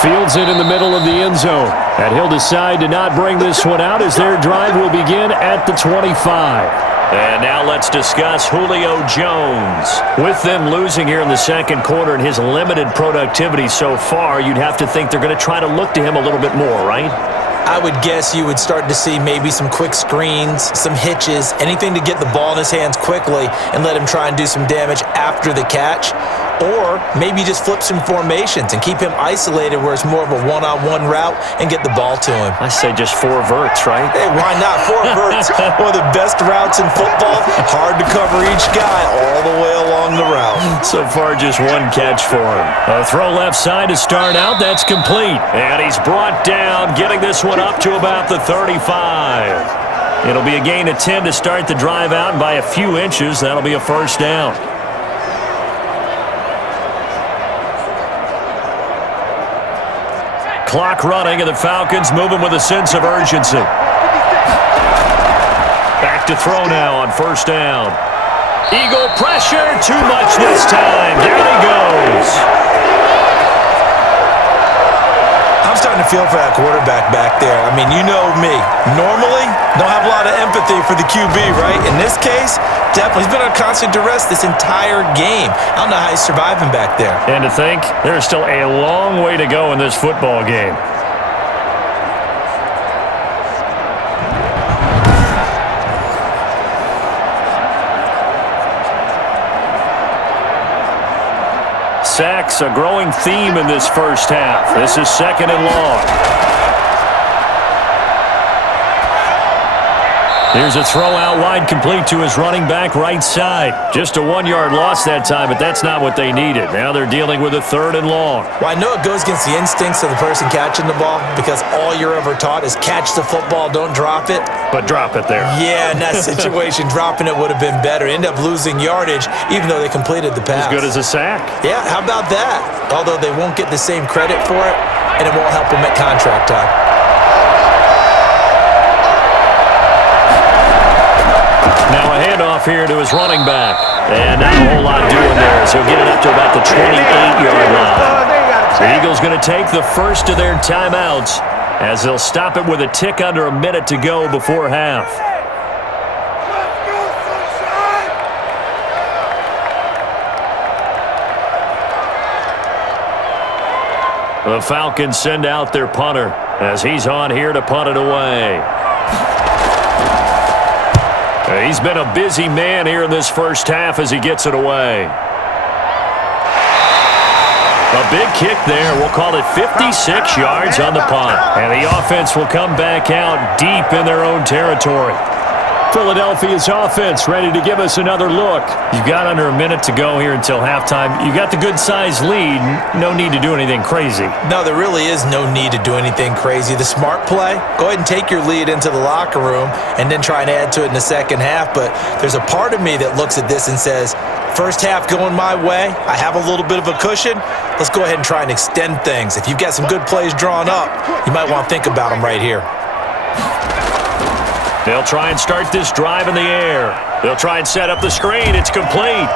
Fields it in the middle of the end zone. And he'll decide to not bring this one out as their drive will begin at the 25. And now let's discuss Julio Jones. With them losing here in the second quarter and his limited productivity so far, you'd have to think they're going to try to look to him a little bit more, right? I would guess you would start to see maybe some quick screens, some hitches, anything to get the ball in his hands quickly and let him try and do some damage after the catch. Or maybe just flip some formations and keep him isolated where it's more of a one-on-one route and get the ball to him. I say just 4 verts, right? Hey, why not? 4 verts, one of the best routes in football. Hard to cover each guy all the way along the route. So far, just 1 catch for him. A throw left side to start out. That's complete. And he's brought down, getting this one up to about the 35. It'll be a gain of 10 to start the drive out, and by a few inches, that'll be a first down. Clock running, and the Falcons moving with a sense of urgency. Back to throw now on first down. Eagle pressure, too much this time. Down he goes. I'm starting to feel for that quarterback back there. I mean, you know me. Normally, don't have a lot of empathy for the QB, right? In this case, definitely. He's been on constant duress this entire game. I don't know how he's surviving back there. And to think, there's still a long way to go in this football game. Sacks, a growing theme in this first half. This is 2nd and long. Here's a throw out wide, complete to his running back right side. Just a 1-yard loss that time, but that's not what they needed. Now they're dealing with a 3rd and long. Well, I know it goes against the instincts of the person catching the ball because all you're ever taught is catch the football, don't drop it. But drop it there. Yeah, in that situation, dropping it would have been better. End up losing yardage, even though they completed the pass. As good as a sack. Yeah, how about that? Although they won't get the same credit for it, and it won't help them at contract time. Now a handoff here to his running back. And not a whole lot doing there as he'll get it up to about the 28-yard line. The Eagles going to take the first of their timeouts as they'll stop it with a tick under a minute to go before half. The Falcons send out their punter as he's on here to punt it away. He's been a busy man here in this first half as he gets it away. A big kick there. We'll call it 56 yards on the punt. And the offense will come back out deep in their own territory. Philadelphia's offense ready to give us another look. You've got under a minute to go here until halftime. You got the good-sized lead. No need to do anything crazy. No, there really is no need to do anything crazy. The smart play, go ahead and take your lead into the locker room and then try and add to it in the second half. But there's a part of me that looks at this and says, first half going my way, I have a little bit of a cushion. Let's go ahead and try and extend things. If you've got some good plays drawn up, you might want to think about them right here. They'll try and start this drive in the air. They'll try and set up the screen. It's complete.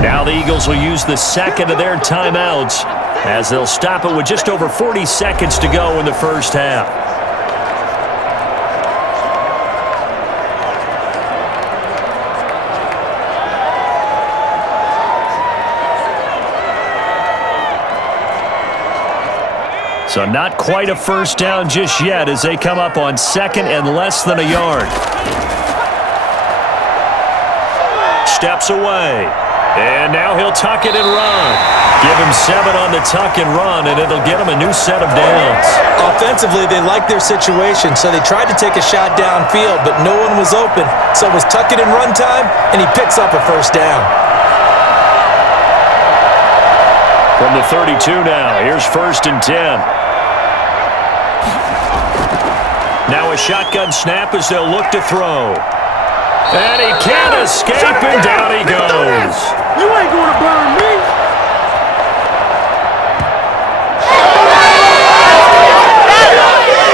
Now the Eagles will use the second of their timeouts as they'll stop it with just over 40 seconds to go in the first half. So not quite a first down just yet as they come up on second and less than a yard. Steps away. And now he'll tuck it and run. Give him 7 on the tuck and run, and it'll get him a new set of downs. Offensively, they liked their situation, so they tried to take a shot downfield, but no one was open. So it was tuck it and run time, and he picks up a first down. From the 32 now, here's 1st and 10. Now a shotgun snap as they'll look to throw. And he can't escape, and down he goes. You ain't gonna burn me.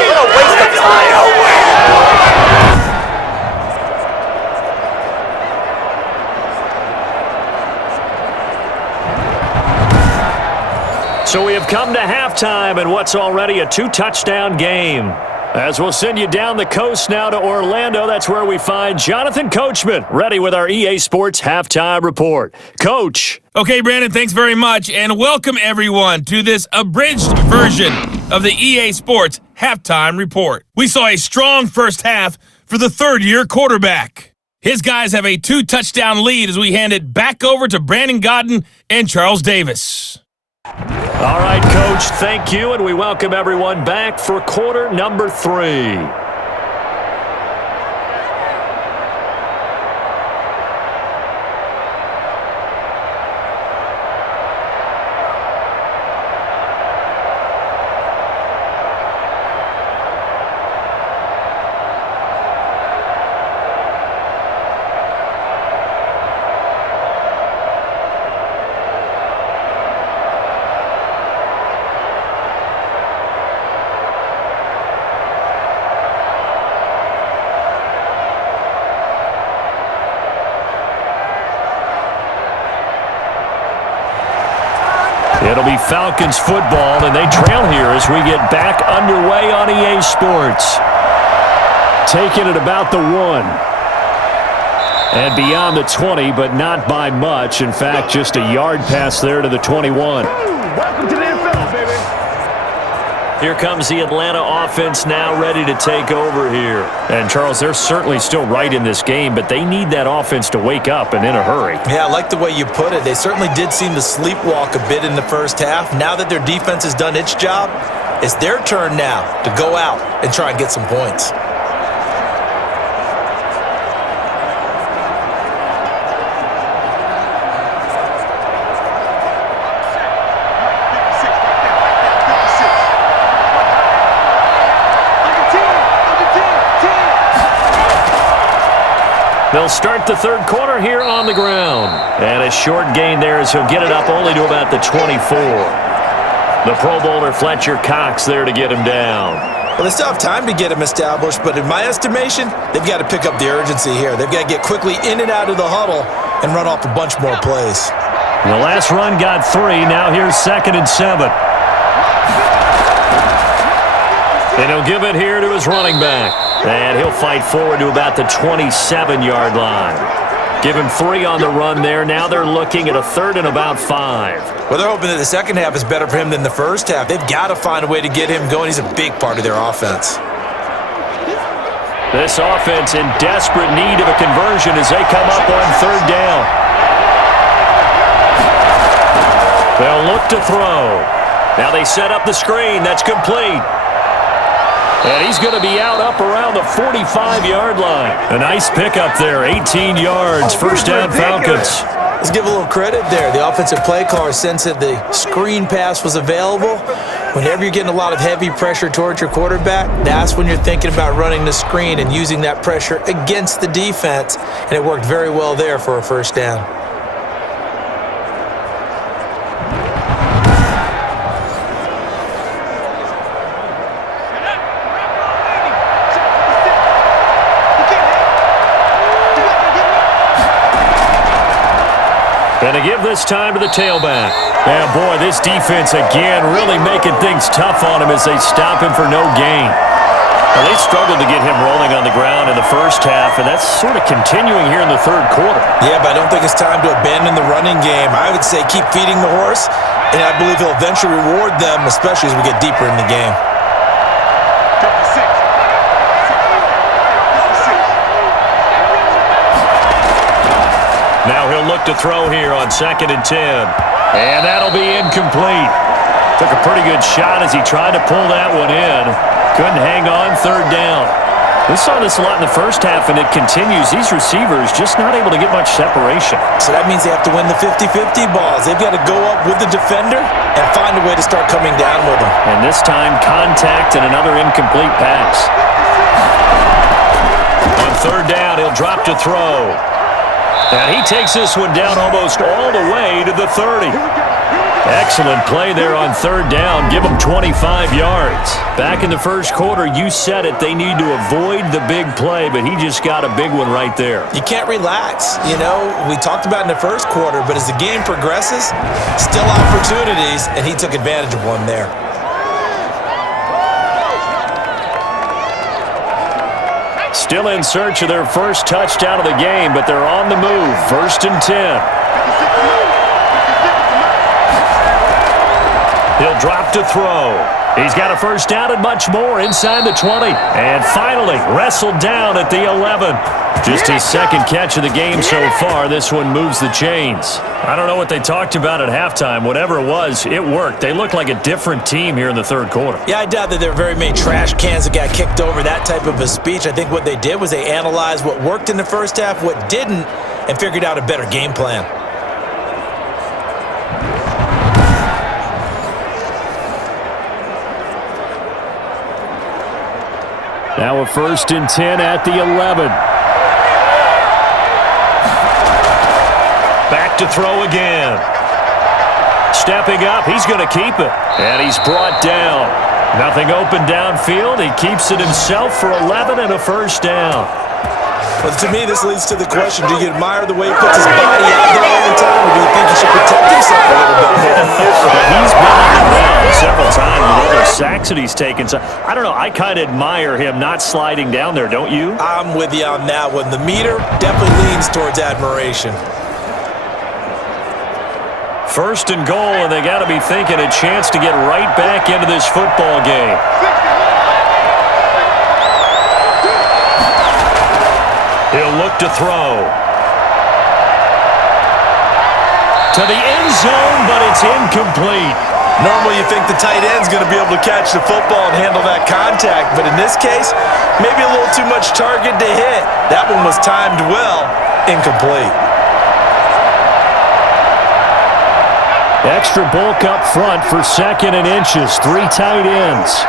What a waste of time. So we have come to halftime in what's already a 2-touchdown game. As we'll send you down the coast now to Orlando, that's where we find Jonathan Coachman, ready with our EA Sports Halftime Report. Coach. Okay, Brandon, thanks very much, and welcome everyone to this abridged version of the EA Sports Halftime Report. We saw a strong first half for the third-year quarterback. His guys have a 2-touchdown lead as we hand it back over to Brandon Godden and Charles Davis. All right, Coach, thank you, and we welcome everyone back for quarter number 3. It'll be Falcons football, and they trail here as we get back underway on EA Sports. Taking it about the 1. And beyond the 20, but not by much. In fact, just a yard pass there to the 21. Welcome to the NFL, baby. Here comes the Atlanta offense now ready to take over here. And, Charles, they're certainly still right in this game, but they need that offense to wake up and in a hurry. Yeah, I like the way you put it. They certainly did seem to sleepwalk a bit in the first half. Now that their defense has done its job, it's their turn now to go out and try and get some points. They'll start the third quarter here on the ground. And a short gain there as he'll get it up only to about the 24. The Pro Bowler Fletcher Cox there to get him down. Well, they still have time to get him established, but in my estimation, they've got to pick up the urgency here. They've got to get quickly in and out of the huddle and run off a bunch more plays. The last run got 3. Now here's 2nd and 7. And he'll give it here to his running back. And he'll fight forward to about the 27-yard line. Give him 3 on the run there. Now they're looking at a 3rd and about 5. Well, they're hoping that the second half is better for him than the first half. They've got to find a way to get him going. He's a big part of their offense. This offense in desperate need of a conversion as they come up on third down. They'll look to throw. Now they set up the screen. That's complete. And he's going to be out up around the 45-yard line. A nice pickup there, 18 yards, first down Falcons. Let's give a little credit there. The offensive play caller sensed that the screen pass was available. Whenever you're getting a lot of heavy pressure towards your quarterback, that's when you're thinking about running the screen and using that pressure against the defense. And it worked very well there for a first down. And to give this time to the tailback. And boy, this defense again really making things tough on him as they stop him for no gain. Well, they struggled to get him rolling on the ground in the first half, and that's sort of continuing here in the third quarter. Yeah, but I don't think it's time to abandon the running game. I would say keep feeding the horse, and I believe he'll eventually reward them, especially as we get deeper in the game. Now he'll look to throw here on 2nd and 10. And that'll be incomplete. Took a pretty good shot as he tried to pull that one in. Couldn't hang on, third down. We saw this a lot in the first half, and it continues. These receivers just not able to get much separation. So that means they have to win the 50-50 balls. They've got to go up with the defender and find a way to start coming down with them. And this time, contact and another incomplete pass. On third down, he'll drop to throw. And he takes this one down almost all the way to the 30. Excellent play there on third down. Give them 25 yards. Back in the first quarter, you said it, they need to avoid the big play, but he just got a big one right there. You can't relax. You know, we talked about in the first quarter, but as the game progresses, still opportunities, and he took advantage of one there. Still in search of their first touchdown of the game, but they're on the move. 1st and 10. He'll drop to throw. He's got a first down and much more inside the 20. And finally, wrestled down at the 11. Just his second catch of the game so far. This one moves the chains. I don't know what they talked about at halftime. Whatever it was, it worked. They look like a different team here in the third quarter. Yeah, I doubt that there were very many trash cans that got kicked over, that type of a speech. I think what they did was they analyzed what worked in the first half, what didn't, and figured out a better game plan. Now a 1st and 10 at the 11. Back to throw again. Stepping up, he's going to keep it. And he's brought down. Nothing open downfield. He keeps it himself for 11 and a first down. Well, to me, this leads to the question, do you admire the way he puts his body out there all the time, or do you think he should protect himself a little bit more? He's been on the ground several times with all those sacks that he's taken. So, I don't know, I kind of admire him not sliding down there, don't you? I'm with you on that one. The meter definitely leans towards admiration. 1st and goal, and they got to be thinking a chance to get right back into this football game. He'll look to throw. To the end zone, but it's incomplete. Normally you think the tight end's going to be able to catch the football and handle that contact, but in this case, maybe a little too much target to hit. That one was timed well, incomplete. Extra bulk up front for 2nd and inches. 3 tight ends.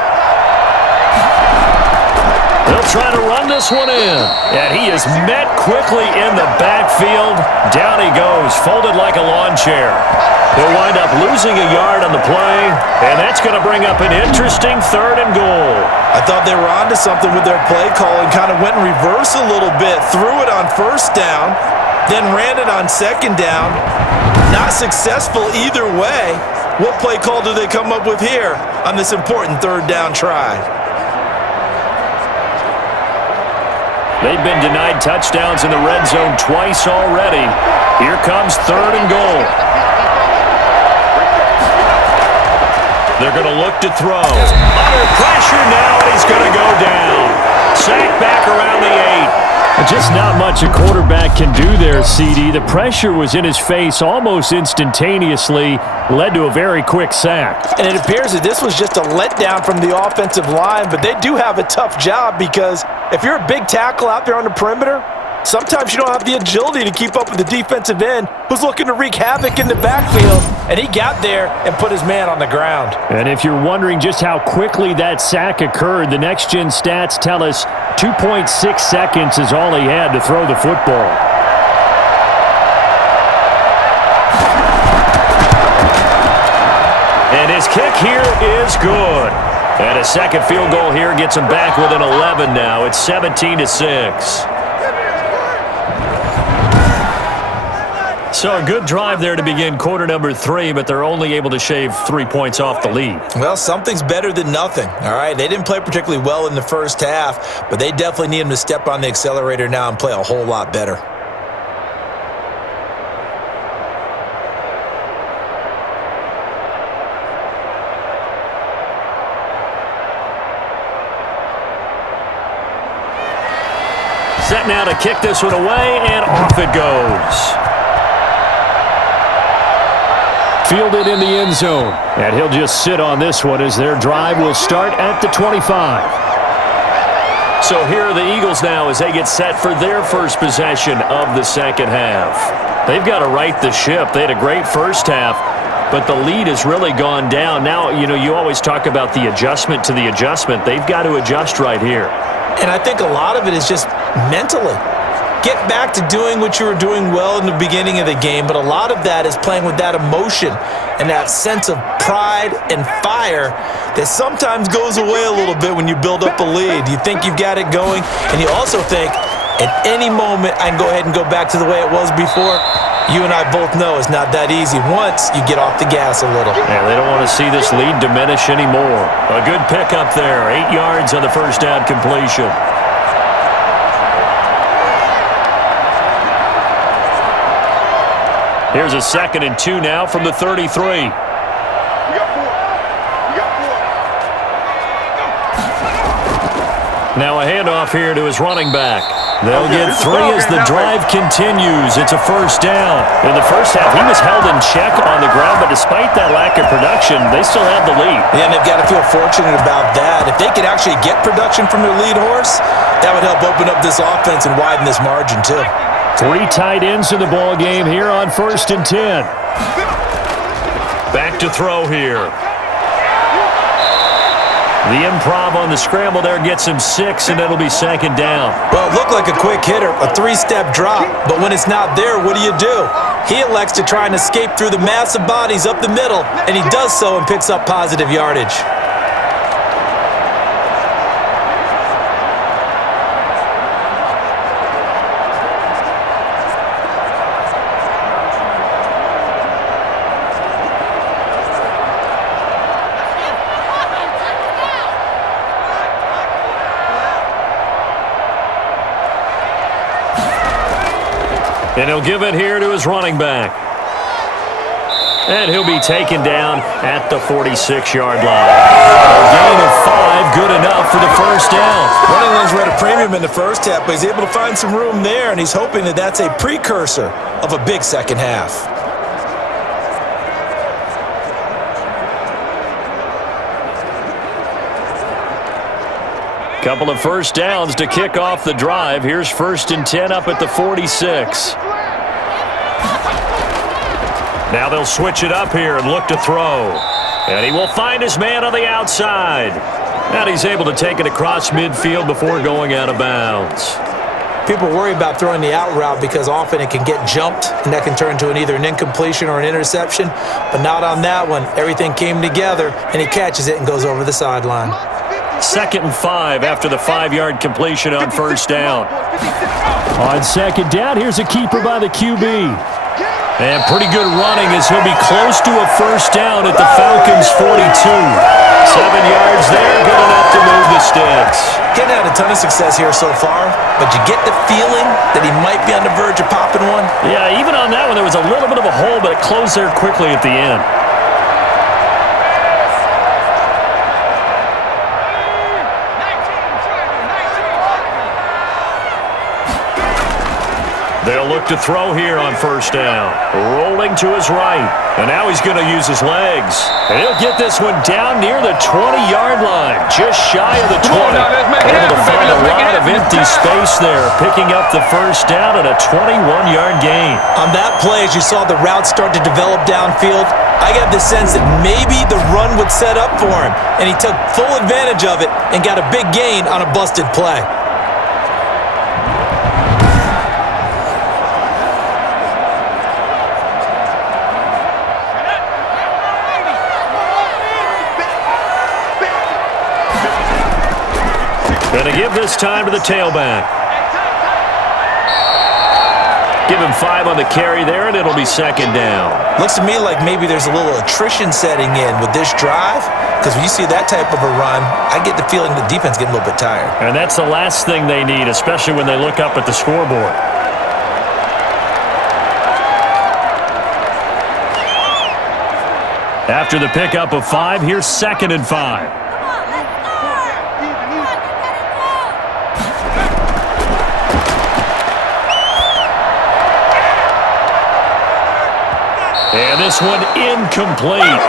They'll try to run this one in. And he is met quickly in the backfield. Down he goes, folded like a lawn chair. He'll wind up losing a yard on the play, and that's going to bring up an interesting 3rd and goal. I thought they were onto something with their play call and kind of went in reverse a little bit. Threw it on 1st down, then ran it on 2nd down. Not successful either way. What play call do they come up with here on this important 3rd down try? They've been denied touchdowns in the red zone twice already. Here comes 3rd and goal. They're going to look to throw. Under pressure now, and he's going to go down. Sacked back around the 8. Just not much a quarterback can do there, CD. The pressure was in his face almost instantaneously, led to a very quick sack. And it appears that this was just a letdown from the offensive line, but they do have a tough job because if you're a big tackle out there on the perimeter, sometimes you don't have the agility to keep up with the defensive end who's looking to wreak havoc in the backfield, and he got there and put his man on the ground. And if you're wondering just how quickly that sack occurred, the next-gen stats tell us 2.6 seconds is all he had to throw the football. And his kick here is good. And a second field goal here gets him back within 11 now. It's 17-6. So a good drive there to begin quarter number 3, but they're only able to shave 3 points off the lead. Well, something's better than nothing, all right? They didn't play particularly well in the first half, but they definitely need them to step on the accelerator now and play a whole lot better. Set now to kick this one away, and off it goes. Fielded in the end zone. And he'll just sit on this one as their drive will start at the 25. So here are the Eagles now as they get set for their first possession of the second half. They've got to right the ship. They had a great first half, but the lead has really gone down. Now, you always talk about the adjustment to the adjustment. They've got to adjust right here. And I think a lot of it is just mentally. Get back to doing what you were doing well in the beginning of the game, but a lot of that is playing with that emotion and that sense of pride and fire that sometimes goes away a little bit when you build up a lead. You think you've got it going, and you also think at any moment I can go ahead and go back to the way it was before. You and I both know it's not that easy once you get off the gas a little. Yeah, they don't want to see this lead diminish anymore. A good pickup there, 8 yards on the first down completion. Here's a 2nd and 2 now from the 33. We got 4. We got 4. Now a handoff here to his running back. They'll get 3 as the drive continues. It's a first down. In the first half, he was held in check on the ground, but despite that lack of production, they still have the lead. Yeah, and they've got to feel fortunate about that. If they could actually get production from their lead horse, that would help open up this offense and widen this margin too. 3 tight ends in the ball game here on 1st and 10. Back to throw here. The improv on the scramble there gets him 6, and it'll be 2nd down. Well, it looked like a quick hitter, a 3-step drop, but when it's not there, what do? He elects to try and escape through the massive bodies up the middle, and he does so and picks up positive yardage. And he'll give it here to his running back. And he'll be taken down at the 46-yard line. A gain of 5, good enough for the first down. Running lanes were at a premium in the first half, but he's able to find some room there, and he's hoping that that's a precursor of a big second half. Couple of first downs to kick off the drive. Here's 1st and 10 up at the 46. Now they'll switch it up here and look to throw. And he will find his man on the outside. And he's able to take it across midfield before going out of bounds. People worry about throwing the out route because often it can get jumped, and that can turn into either an incompletion or an interception. But not on that one. Everything came together, and he catches it and goes over the sideline. 2nd and 5 after the 5-yard completion on first down. On second down, here's a keeper by the QB. And pretty good running as he'll be close to a first down at the Falcons' 42. 7 yards there, good enough to move the sticks. Getting had a ton of success here so far, but you get the feeling that he might be on the verge of popping one. Yeah, even on that one, there was a little bit of a hole, but it closed there quickly at the end. look to throw here on first down. Rolling to his right. And now he's going to use his legs. And he'll get this one down near the 20-yard line. Just shy of the 20. Able to find a lot of empty space there. Picking up the first down and a 21-yard gain. On that play, as you saw the route start to develop downfield, I got the sense that maybe the run would set up for him. And he took full advantage of it and got a big gain on a busted play. Going to give this time to the tailback. Give him 5 on the carry there, and it'll be second down. Looks to me like maybe there's a little attrition setting in with this drive, because when you see that type of a run, I get the feeling the defense getting a little bit tired. And that's the last thing they need, especially when they look up at the scoreboard. After the pickup of 5, here's second and 5. And this one incomplete.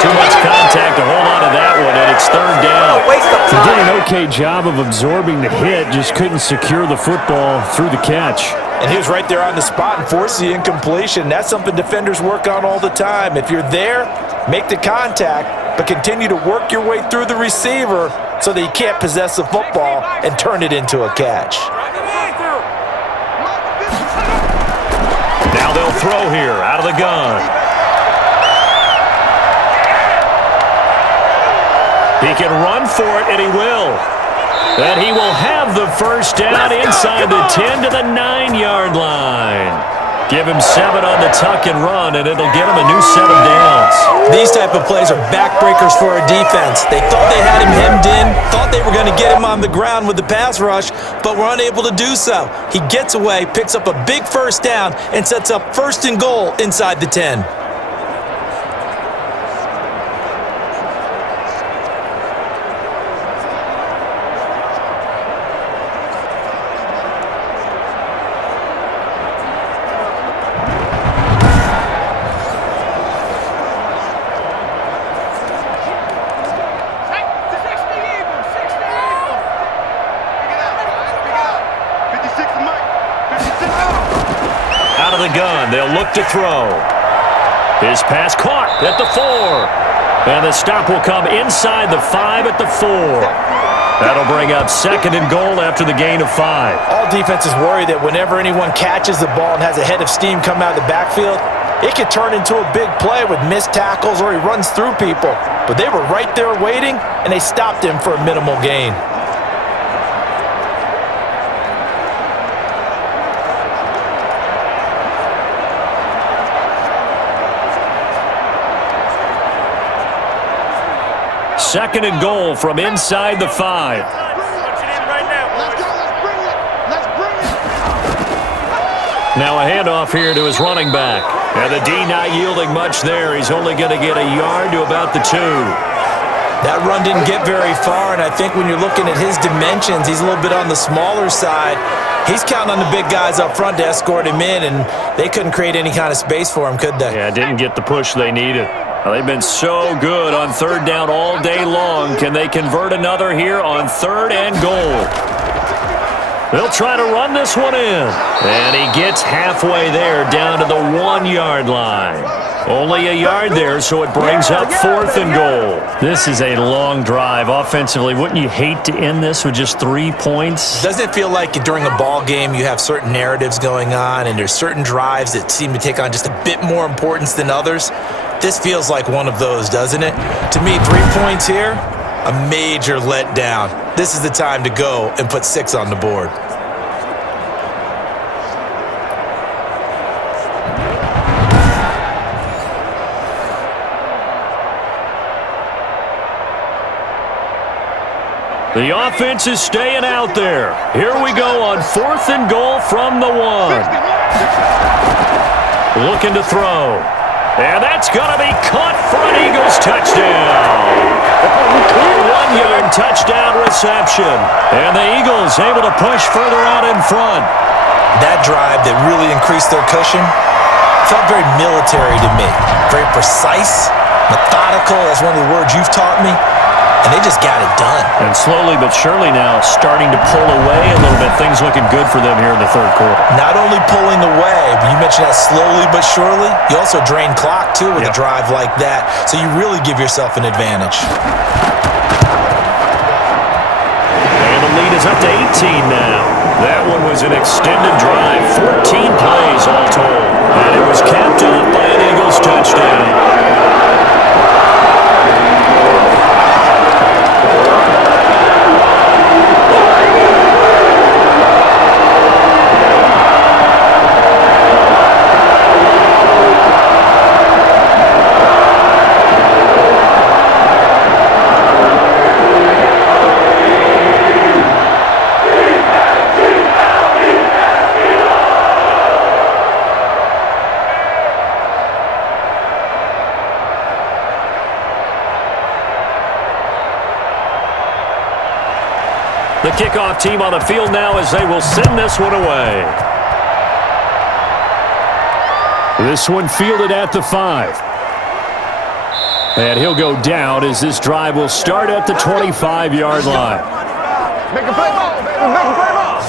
Too much contact to hold on to that one, and it's third down. He did an okay job of absorbing the hit, just couldn't secure the football through the catch. And he was right there on the spot and forced the incompletion. That's something defenders work on all the time. If you're there, make the contact, but continue to work your way through the receiver so that you can't possess the football and turn it into a catch. Now they'll throw here out of the gun. He can run for it, and he will. And he will have the first down inside the 10 to the 9-yard line. Give him 7 on the tuck and run, and it'll get him a new set of downs. These type of plays are backbreakers for a defense. They thought they had him hemmed in, thought they were going to get him on the ground with the pass rush, but were unable to do so. He gets away, picks up a big first down, and sets up first and goal inside the 10. They'll look to throw. His pass caught at the 4. And the stop will come inside the 5 at the 4. That'll bring up second and goal after the gain of 5. All defenses worry that whenever anyone catches the ball and has a head of steam come out of the backfield, it could turn into a big play with missed tackles or he runs through people. But they were right there waiting, and they stopped him for a minimal gain. Second and goal from inside the 5. Now a handoff here to his running back. And the D not yielding much there. He's only going to get a yard to about the 2. That run didn't get very far, and I think when you're looking at his dimensions, he's a little bit on the smaller side. He's counting on the big guys up front to escort him in, and they couldn't create any kind of space for him, could they? Yeah, didn't get the push they needed. Well, they've been so good on third down all day long. Can they convert another here on third and goal? They'll try to run this one in. And he gets halfway there down to the 1-yard line. Only a yard there, so it brings up fourth and goal. This is a long drive offensively. Wouldn't you hate to end this with just 3 points? Doesn't it feel like during a ball game you have certain narratives going on and there's certain drives that seem to take on just a bit more importance than others? This feels like one of those, doesn't it? To me, 3 points here, a major letdown. This is the time to go and put 6 on the board. The offense is staying out there. Here we go on fourth and goal from the 1. Looking to throw. And that's going to be caught for an Eagles touchdown. A 1-yard touchdown reception. And the Eagles able to push further out in front. That drive that really increased their cushion felt very military to me. Very precise, methodical. That's one of the words you've taught me. And they just got it done. And slowly but surely now starting to pull away a little bit. Things looking good for them here in the third quarter. Not only pulling away, but you mentioned that slowly but surely. You also drain clock, too, with a drive like that. So you really give yourself an advantage. And the lead is up to 18 now. That one was an extended drive. 14 plays all told. And it was capped off by an Eagles touchdown. The kickoff team on the field now as they will send this one away. This one fielded at the 5. And he'll go down as this drive will start at the 25-yard line. Make a play ball, baby. Make a play ball.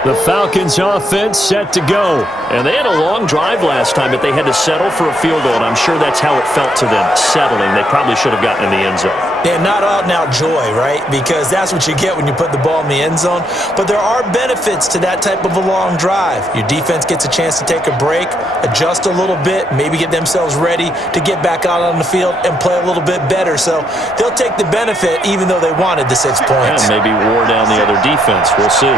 The Falcons offense set to go. And they had a long drive last time, but they had to settle for a field goal, and I'm sure that's how it felt to them, settling. They probably should have gotten in the end zone. Yeah, not out-and-out joy, right? Because that's what you get when you put the ball in the end zone. But there are benefits to that type of a long drive. Your defense gets a chance to take a break, adjust a little bit, maybe get themselves ready to get back out on the field and play a little bit better. So they'll take the benefit even though they wanted the 6 points. And maybe wore down the other defense. We'll see.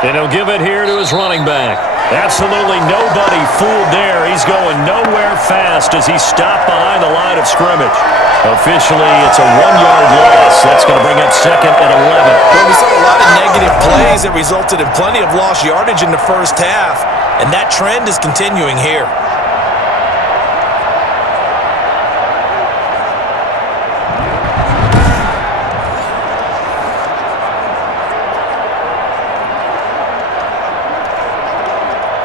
And he'll give it here to his running back. Absolutely nobody fooled there. He's going nowhere fast as he's stopped behind the line of scrimmage. Officially, it's a 1-yard loss. That's going to bring up second and 11. Well, we saw a lot of negative plays that resulted in plenty of lost yardage in the first half, and that trend is continuing here.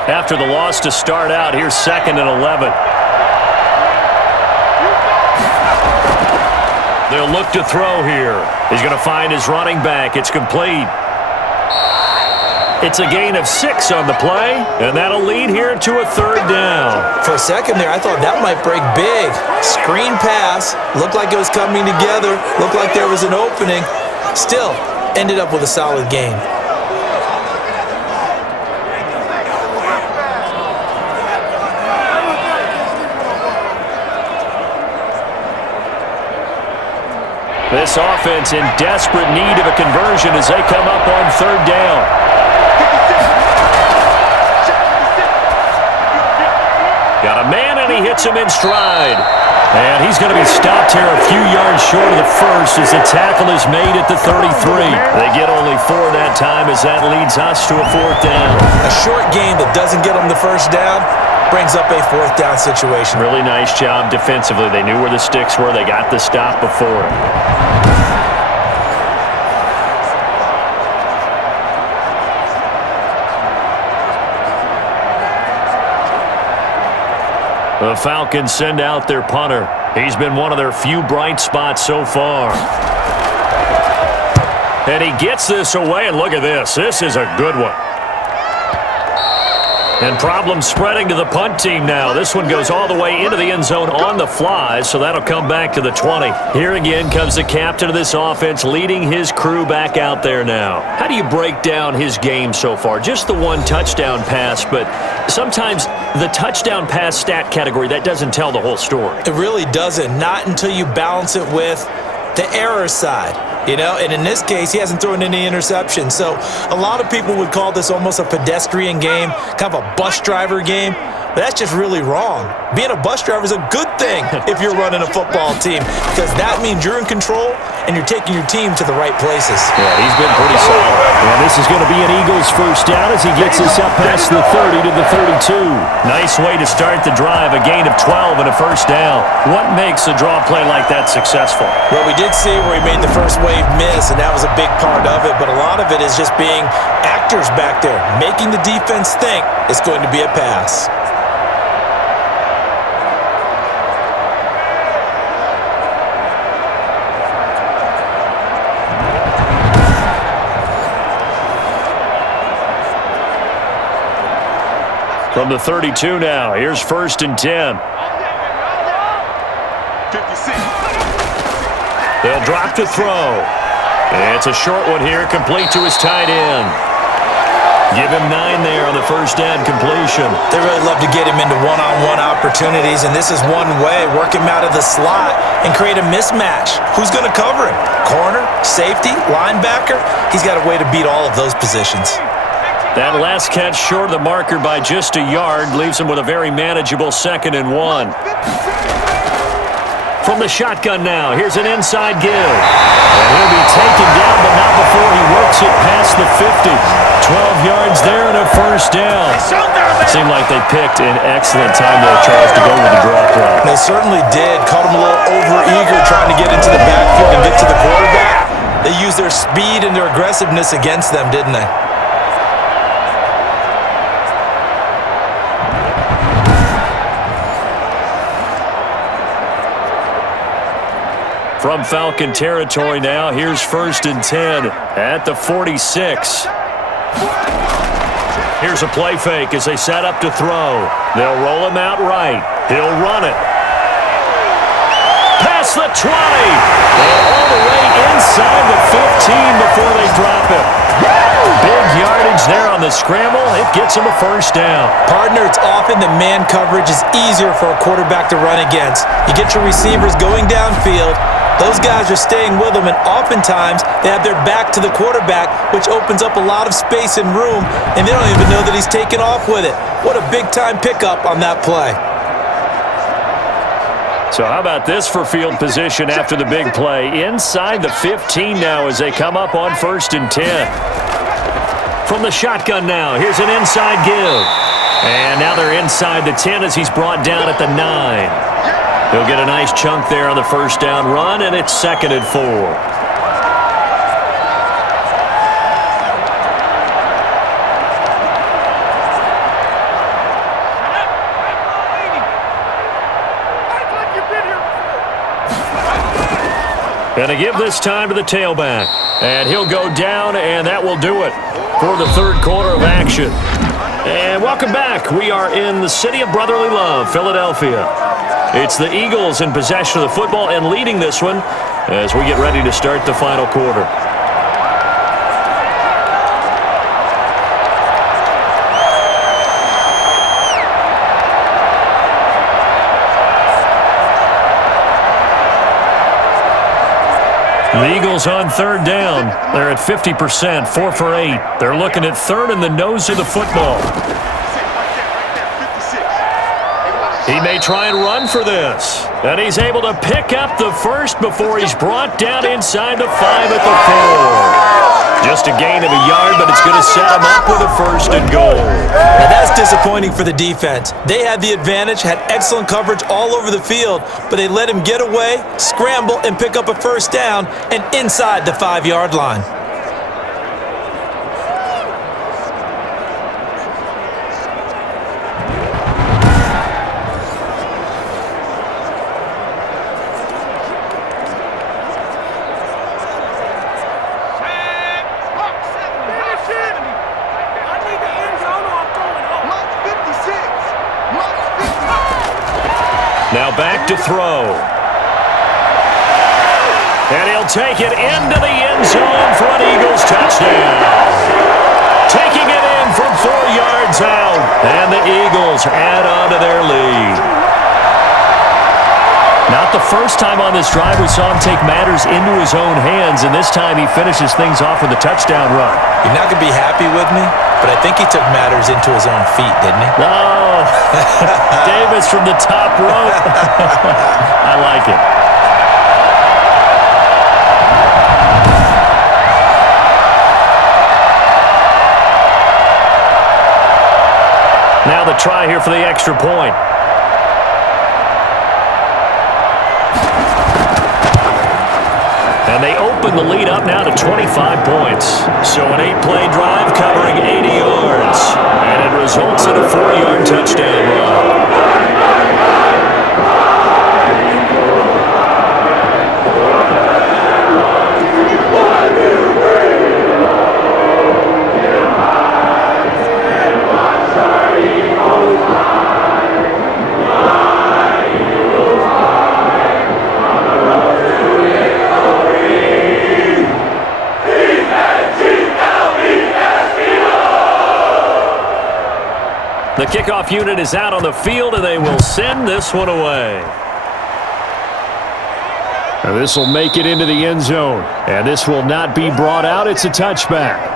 After the loss to start out, here's second and 11. They'll look to throw here. He's going to find his running back. It's complete. It's a gain of 6 on the play, and that'll lead here to a third down. For a second there, I thought that might break big. Screen pass. Looked like it was coming together. Looked like there was an opening. Still, ended up with a solid game. This offense in desperate need of a conversion as they come up on third down. Got a man, and he hits him in stride. And he's going to be stopped here a few yards short of the first as the tackle is made at the 33. They get only 4 that time as that leads us to a fourth down. A short game that doesn't get them the first down brings up a fourth down situation. Really nice job defensively. They knew where the sticks were. They got the stop before. The Falcons send out their punter. He's been one of their few bright spots so far. And he gets this away, and look at this. This is a good one. And problems spreading to the punt team now. This one goes all the way into the end zone on the fly, so that'll come back to the 20. Here again comes the captain of this offense leading his crew back out there now. How do you break down his game so far? Just the one touchdown pass, but sometimes the touchdown pass stat category, that doesn't tell the whole story. It really doesn't. Not until you balance it with the error side. You know, and in this case, he hasn't thrown any interceptions. So a lot of people would call this almost a pedestrian game, kind of a bus driver game. But that's just really wrong. Being a bus driver is a good thing if you're running a football team, because that means you're in control and you're taking your team to the right places. Yeah, he's been pretty solid. And this is going to be an Eagles first down as he gets us up past the 30 to the 32. Nice way to start the drive, a gain of 12 and a first down. What makes a draw play like that successful? Well, we did see where he made the first wave miss, and that was a big part of it, but a lot of it is just being actors back there, making the defense think it's going to be a pass. From the 32 now, here's 1st and 10. 56. They'll drop to throw. It's a short one here, complete to his tight end. Give him 9 there on the first down completion. They really love to get him into one-on-one opportunities, and this is one way, work him out of the slot and create a mismatch. Who's going to cover him? Corner, safety, linebacker? He's got a way to beat all of those positions. That last catch short of the marker by just a yard leaves him with a very manageable 2nd and 1. From the shotgun now, here's an inside give. And he'll be taken down, but not before he works it past the 50. 12 yards there and a first down. Seemed like they picked an excellent time there, Charles, to go with the draw play. They certainly did. Caught him a little over-eager trying to get into the backfield and get to the quarterback. They used their speed and their aggressiveness against them, didn't they? From Falcon territory now, here's 1st and 10 at the 46. Here's a play fake as they set up to throw. They'll roll him out right. He'll run it. Past the 20. And all the way inside the 15 before they drop it. Big yardage there on the scramble. It gets him a first down. Partner, it's often that man coverage is easier for a quarterback to run against. You get your receivers going downfield. Those guys are staying with him, and oftentimes they have their back to the quarterback, which opens up a lot of space and room, and they don't even know that he's taken off with it. What a big-time pickup on that play. So how about this for field position after the big play? Inside the 15 now as they come up on 1st and 10. From the shotgun now, here's an inside give. And now they're inside the 10 as he's brought down at the 9. He'll get a nice chunk there on the first down run, and it's 2nd and 4. And to give this time to the tailback. And he'll go down, and that will do it for the 3rd quarter of action. And welcome back. We are in the city of brotherly love, Philadelphia. It's the Eagles in possession of the football and leading this one as we get ready to start the final quarter. The Eagles on 3rd down. They're at 50%, 4 for 8. They're looking at 3rd in the nose of the football. He may try and run for this. And he's able to pick up the first before he's brought down inside the 5 at the 4. Just a gain of a yard, but it's going to set him up with a 1st and goal. Now that's disappointing for the defense. They had the advantage, had excellent coverage all over the field, but they let him get away, scramble, and pick up a first down and inside the 5-yard line. Now back to throw. And he'll take it into the end zone for an Eagles touchdown. Taking it in from 4 yards out. And the Eagles add on to their lead. Not the first time on this drive we saw him take matters into his own hands, and this time he finishes things off with a touchdown run. You're not going to be happy with me? but I think he took matters into his own feet, didn't he? No. Davis from the top rope. I like it. Now the try here for the extra point. And they open the lead up now to 25 points. So an 8-play drive covering 80 yards. And it results in a 4-yard touchdown run. The kickoff unit is out on the field, and they will send this one away. And this will make it into the end zone. And this will not be brought out. It's a touchback.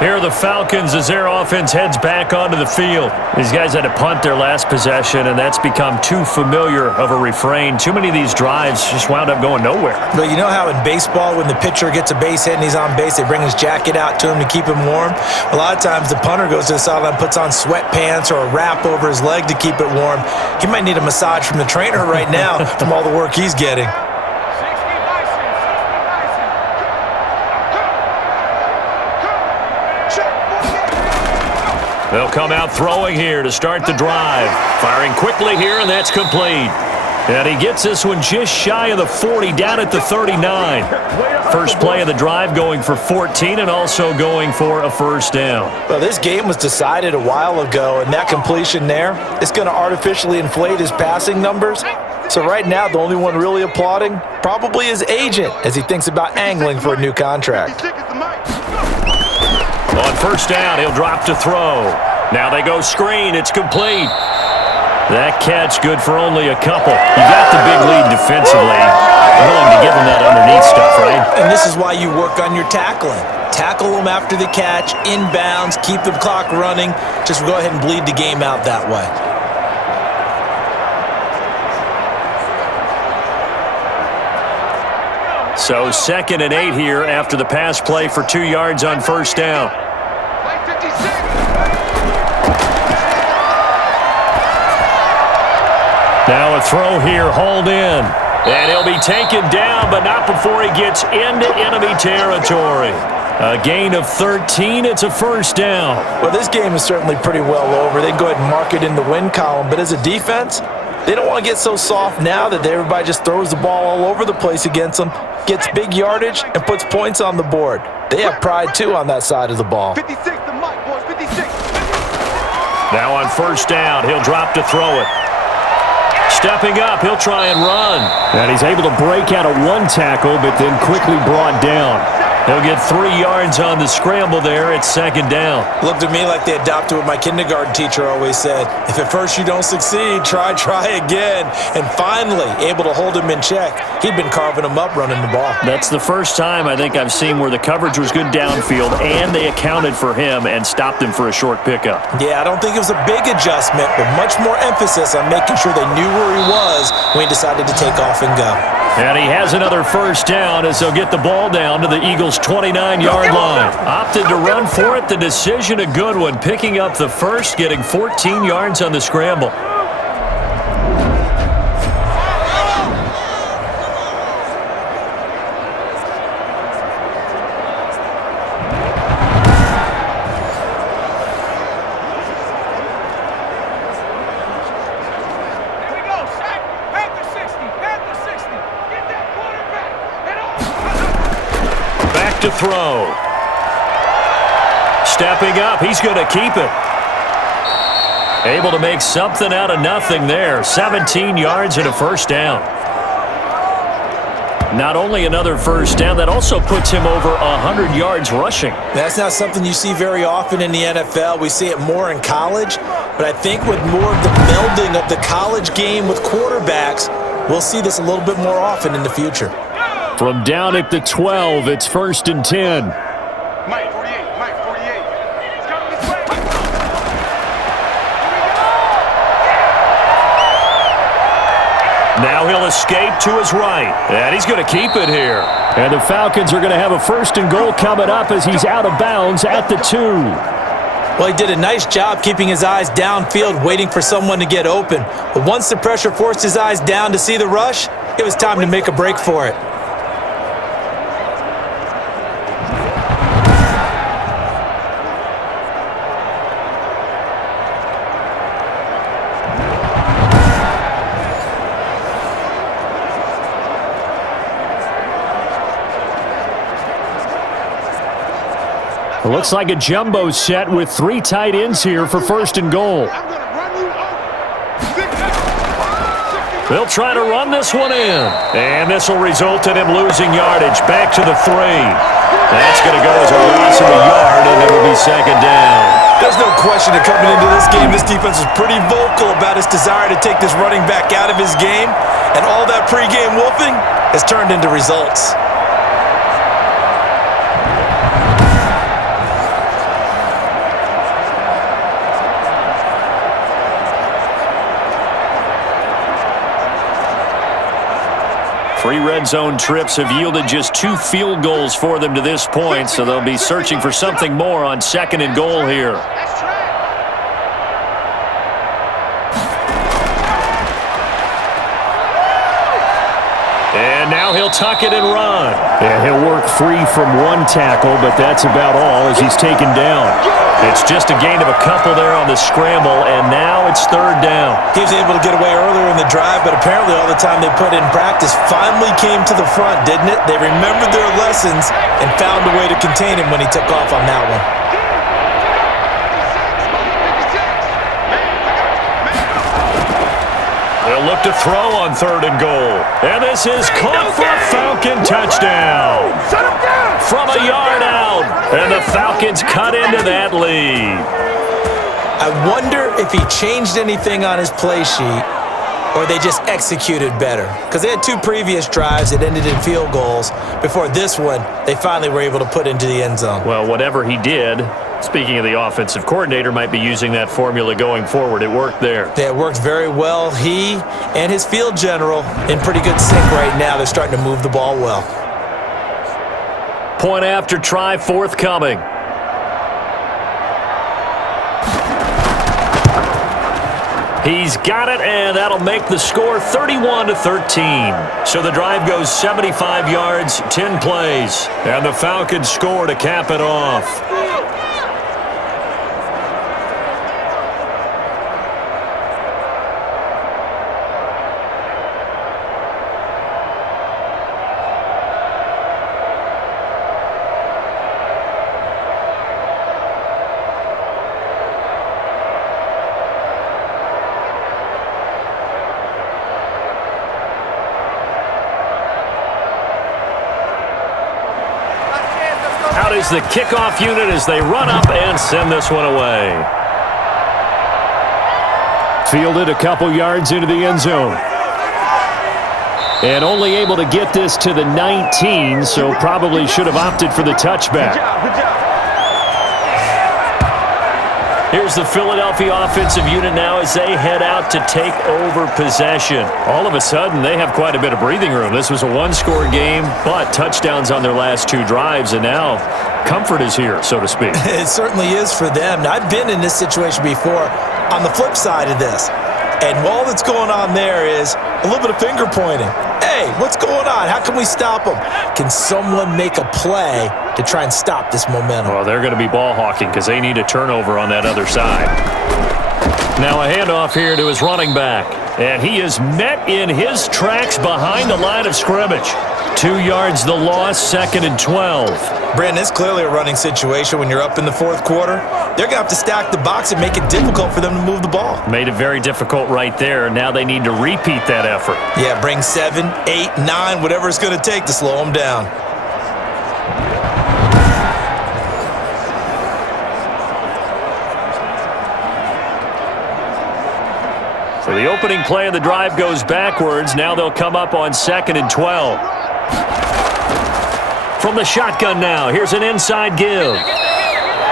Here are the Falcons as their offense heads back onto the field. These guys had to punt their last possession, and that's become too familiar of a refrain. Too many of these drives just wound up going nowhere. But you know how in baseball, when the pitcher gets a base hit and he's on base, they bring his jacket out to him to keep him warm? A lot of times the punter goes to the sideline, puts on sweatpants or a wrap over his leg to keep it warm. He might need a massage from the trainer right now from all the work he's getting. They'll come out throwing here to start the drive. Firing quickly here, and that's complete. And he gets this one just shy of the 40, down at the 39. First play of the drive going for 14 and also going for a first down. Well, this game was decided a while ago, and that completion there is going to artificially inflate his passing numbers. So right now, the only one really applauding probably his agent as he thinks about angling for a new contract. On first down, he'll drop to throw. Now they go screen. It's complete. That catch good for only a couple. You got the big lead defensively. Willing to give him that underneath stuff, right? And this is why you work on your tackling. Tackle them after the catch, inbounds, keep the clock running. Just go ahead and bleed the game out that way. So 2nd and 8 here after the pass play for 2 yards on first down. Now a throw here, hauled in. And he'll be taken down, but not before he gets into enemy territory. A gain of 13, it's a first down. Well, this game is certainly pretty well over. They go ahead and mark it in the win column, but as a defense, they don't want to get so soft now that everybody just throws the ball all over the place against them, gets big yardage, and puts points on the board. They have pride, too, on that side of the ball. 56 to Mike, boys, 56. Now on first down, he'll drop to throw it. Stepping up, he'll try and run. And he's able to break out of one tackle, but then quickly brought down. He'll get 3 yards on the scramble there at second down. Looked to me like they adopted what my kindergarten teacher always said. If at first you don't succeed, try again. And finally, able to hold him in check. He'd been carving him up running the ball. That's the first time I think I've seen where the coverage was good downfield and they accounted for him and stopped him for a short pickup. Yeah, I don't think it was a big adjustment, but much more emphasis on making sure they knew where he was when he decided to take off and go. And he has another first down as they'll get the ball down to the Eagles' 29-yard line. Opted to run for it. The decision a good one. Picking up the first, getting 14 yards on the scramble. To throw. Stepping up, he's going to keep it. Able to make something out of nothing there. 17 yards and a first down. Not only another first down, that also puts him over 100 yards rushing. That's not something you see very often in the NFL. We see it more in college, but I think with more of the melding of the college game with quarterbacks, we'll see this a little bit more often in the future. From down at the 12, it's 1st and 10. Mike, 48. Mike, 48. It's coming this way. Now he'll escape to his right, and he's going to keep it here. And the Falcons are going to have a 1st and goal coming up as he's out of bounds at the 2. Well, he did a nice job keeping his eyes downfield, waiting for someone to get open. But once the pressure forced his eyes down to see the rush, it was time to make a break for it. Looks like a jumbo set with 3 tight ends here for 1st and goal. They'll try to run this one in. And this will result in him losing yardage. Back to the 3. That's going to go as a loss of a yard, and it'll be 2nd down. There's no question that coming into this game, this defense was pretty vocal about its desire to take this running back out of his game. And all that pregame wolfing has turned into results. Three red zone trips have yielded just 2 field goals for them to this point, so they'll be searching for something more on 2nd and goal here. And now he'll tuck it and run. Yeah, he'll work free from 1 tackle, but that's about all as he's taken down. It's just a gain of a couple there on the scramble, and now it's 3rd down. He was able to get away earlier in the drive, but apparently all the time they put in practice finally came to the front, didn't it? They remembered their lessons and found a way to contain him when he took off on that one. They'll look to throw on 3rd and goal. And this is caught for a Falcon touchdown. From a yard out. And the Falcons cut into that lead. I wonder if he changed anything on his play sheet or they just executed better. Because they had 2 previous drives that ended in field goals. Before this one, they finally were able to put into the end zone. Well, whatever he did, speaking of the offensive coordinator, might be using that formula going forward. It worked there. Yeah, it worked very well. He and his field general in pretty good sync right now. They're starting to move the ball well. Point after try forthcoming. He's got it, and that'll make the score 31-13. So the drive goes 75 yards, 10 plays, and the Falcons score to cap it off. Out is the kickoff unit as they run up and send this one away. Fielded a couple yards into the end zone. And only able to get this to the 19, so probably should have opted for the touchback. Good job. Here's the Philadelphia offensive unit now as they head out to take over possession. All of a sudden, they have quite a bit of breathing room. This was a 1-score game, but touchdowns on their last 2 drives, and now comfort is here, so to speak. It certainly is for them. Now, I've been in this situation before on the flip side of this. And all that's going on there is a little bit of finger pointing. Hey, what's going on? How can we stop them? Can someone make a play to try and stop this momentum? Well, they're going to be ball hawking because they need a turnover on that other side. Now a handoff here to his running back. And he is met in his tracks behind the line of scrimmage. 2 yards the loss, 2nd and 12. Brandon, it's clearly a running situation when you're up in the 4th quarter. They're going to have to stack the box and make it difficult for them to move the ball. Made it very difficult right there. Now they need to repeat that effort. Yeah, bring 7, 8, 9, whatever it's going to take to slow them down. So the opening play of the drive goes backwards. Now they'll come up on 2nd and 12. From the shotgun now, here's an inside give.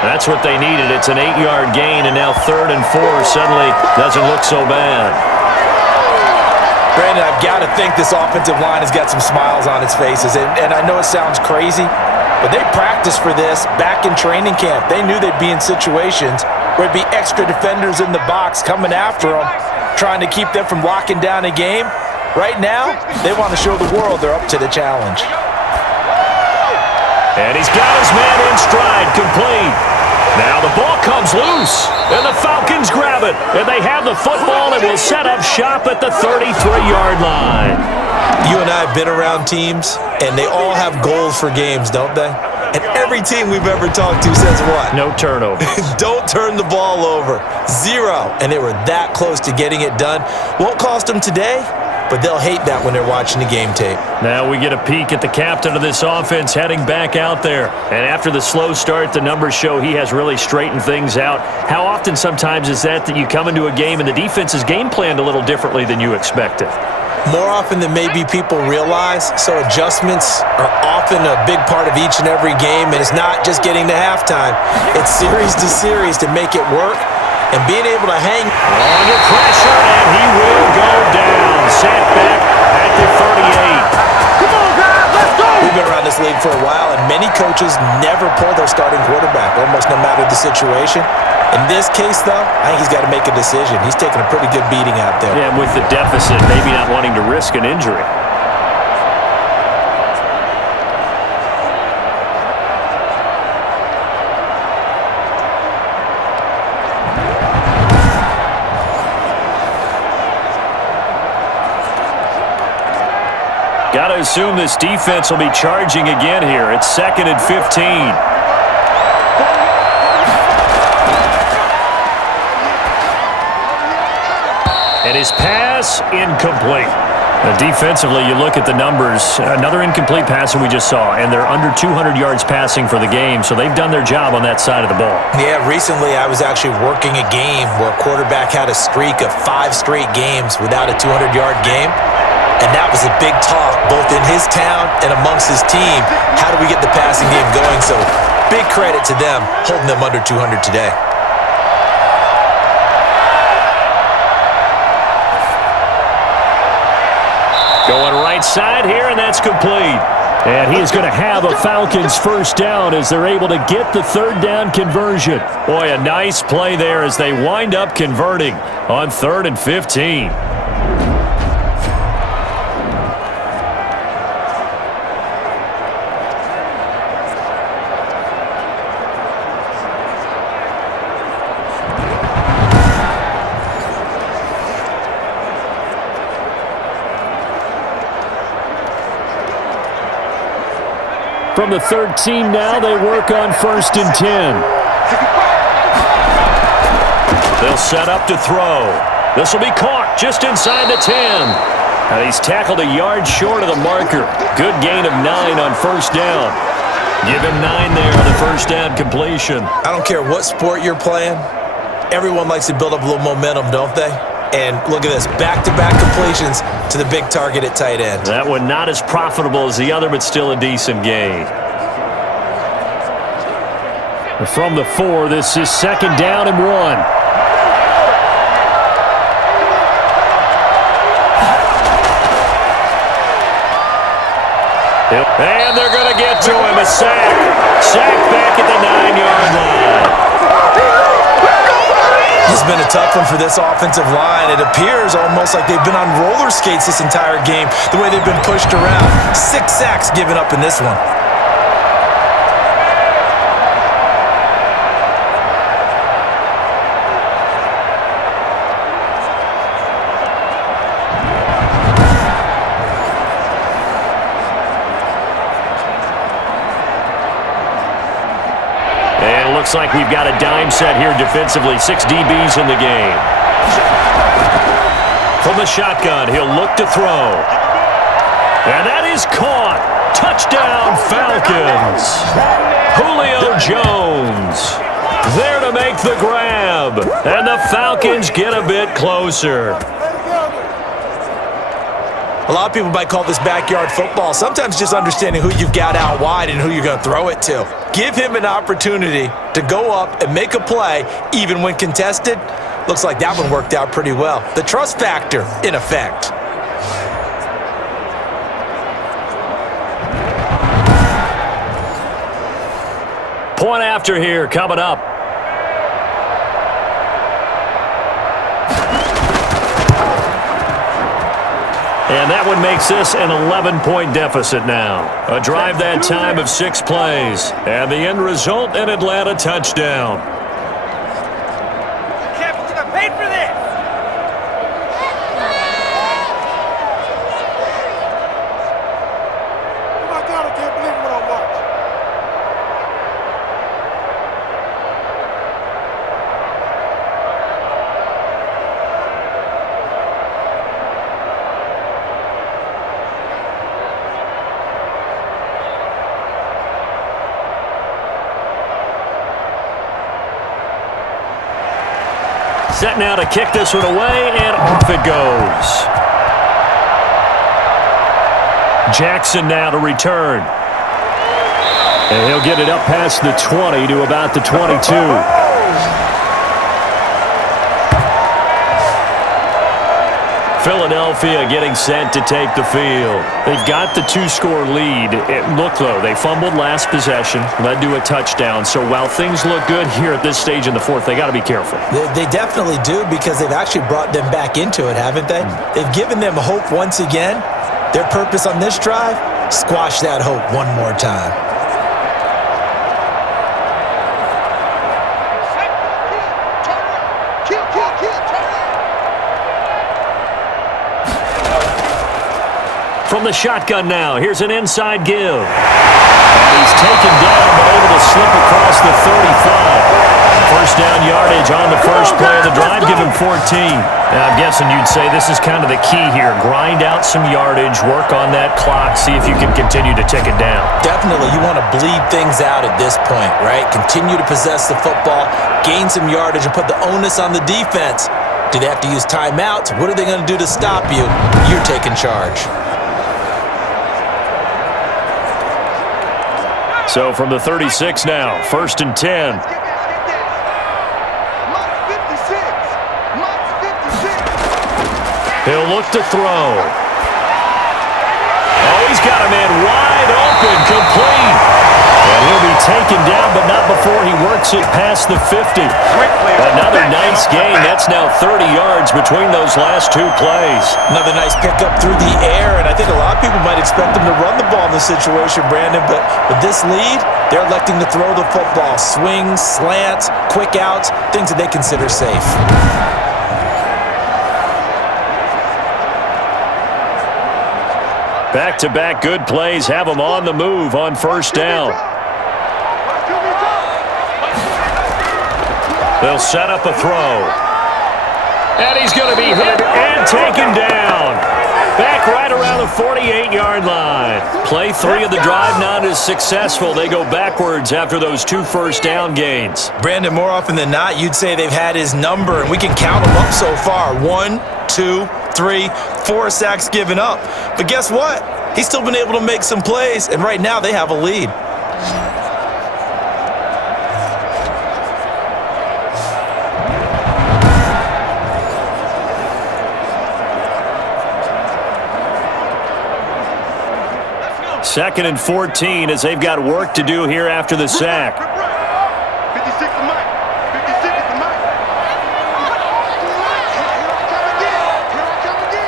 That's what they needed. It's an 8-yard gain, and now 3rd and 4 suddenly doesn't look so bad. Brandon, I've got to think this offensive line has got some smiles on its faces. And I know it sounds crazy, but they practiced for this back in training camp. They knew they'd be in situations where it'd be extra defenders in the box coming after them, trying to keep them from locking down a game. Right now, they want to show the world they're up to the challenge. And he's got his man in stride, complete. Now the ball comes loose, and the Falcons grab it. And they have the football and will set up shop at the 33-yard line. You and I have been around teams, and they all have goals for games, don't they? And every team we've ever talked to says what? No turnovers. Don't turn the ball over. 0. And they were that close to getting it done. Won't cost them today, but they'll hate that when they're watching the game tape. Now we get a peek at the captain of this offense heading back out there. And after the slow start, the numbers show he has really straightened things out. How often sometimes is that you come into a game and the defense is game planned a little differently than you expected? More often than maybe people realize, so adjustments are often a big part of each and every game, and it's not just getting to halftime. It's series to series to make it work, and being able to hang under pressure, and he will go down. Set back at the 38. Come on, guys, let's go! We've been around this league for a while, and many coaches never pull their starting quarterback, almost no matter the situation. In this case, though, I think he's got to make a decision. He's taking a pretty good beating out there. Yeah, with the deficit, maybe not wanting to risk an injury. Got to assume this defense will be charging again here. It's 2nd and 15. And his pass, incomplete. Now, defensively, you look at the numbers. Another incomplete pass that we just saw, and they're under 200 yards passing for the game, so they've done their job on that side of the ball. Yeah, recently I was actually working a game where a quarterback had a streak of 5 straight games without a 200-yard game, and that was a big talk, both in his town and amongst his team. How do we get the passing game going? So big credit to them holding them under 200 today. Going right side here, and that's complete. And he is going to have a Falcons first down as they're able to get the 3rd down conversion. Boy, a nice play there as they wind up converting on 3rd and 15. From the 13 now, they work on 1st and 10. They'll set up to throw. This will be caught just inside the 10. And he's tackled a yard short of the marker. Good gain of 9 on 1st down. Give him 9 there on the 1st down completion. I don't care what sport you're playing. Everyone likes to build up a little momentum, don't they? And look at this, back-to-back completions to the big target at tight end. That one not as profitable as the other, but still a decent gain. From the 4, this is 2nd down and 1. And they're going to get to him, a sack. Sack back at the 9-yard line. This has been a tough one for this offensive line. It appears almost like they've been on roller skates this entire game, the way they've been pushed around. 6 sacks given up in this one. Looks like we've got a dime set here defensively. 6 DBs in the game. From the shotgun, he'll look to throw. And that is caught. Touchdown, Falcons. Julio Jones there to make the grab. And the Falcons get a bit closer. A lot of people might call this backyard football. Sometimes just understanding who you've got out wide and who you're going to throw it to. Give him an opportunity to go up and make a play, even when contested. Looks like that one worked out pretty well. The trust factor, in effect. Point after here coming up. And that one makes this an 11-point deficit now. A drive that time of 6 plays. And the end result, an Atlanta touchdown. I paid for this. Oh my God, I can't believe what I watched. Set now to kick this one away, and off it goes. Jackson now to return. And he'll get it up past the 20 to about the 22. Philadelphia getting set to take the field. They've got the 2-score lead. Look, though, they fumbled last possession, led to a touchdown. So while things look good here at this stage in the fourth, they got to be careful. They definitely do, because they've actually brought them back into it, haven't they? They've given them hope once again. Their purpose on this drive, squash that hope one more time. From the shotgun now, here's an inside give. And he's taken down, but able to slip across the 35. First down yardage on the first play of the drive, give him 14. Now, I'm guessing you'd say this is kind of the key here. Grind out some yardage, work on that clock, see if you can continue to tick it down. Definitely, you want to bleed things out at this point, right? Continue to possess the football, gain some yardage, and put the onus on the defense. Do they have to use timeouts? What are they going to do to stop you? You're taking charge. So from the 36 now, 1st and 10. He'll look to throw. Oh, he's got a man wide open, complete. And he'll be taken down, but not before he works it past the 50. Another nice gain. That's now 30 yards between those last 2 plays. Another nice pickup through the air, and I think a lot of people might expect them to run the ball in this situation, Brandon, but with this lead, they're electing to throw the football. Swings, slants, quick outs, things that they consider safe. Back-to-back good plays have them on the move on first down. They'll set up a throw. And he's going to be hit and taken down. Back right around the 48-yard line. Play 3 of the drive not as successful. They go backwards after those 2 first-down gains. Brandon, more often than not, you'd say they've had his number, and we can count them up so far. 1, 2, 3, 4 sacks given up. But guess what? He's still been able to make some plays, and right now they have a lead. Second and 14 as they've got work to do here after the sack. 56 to Mike. 56 to Mike. Here I come again.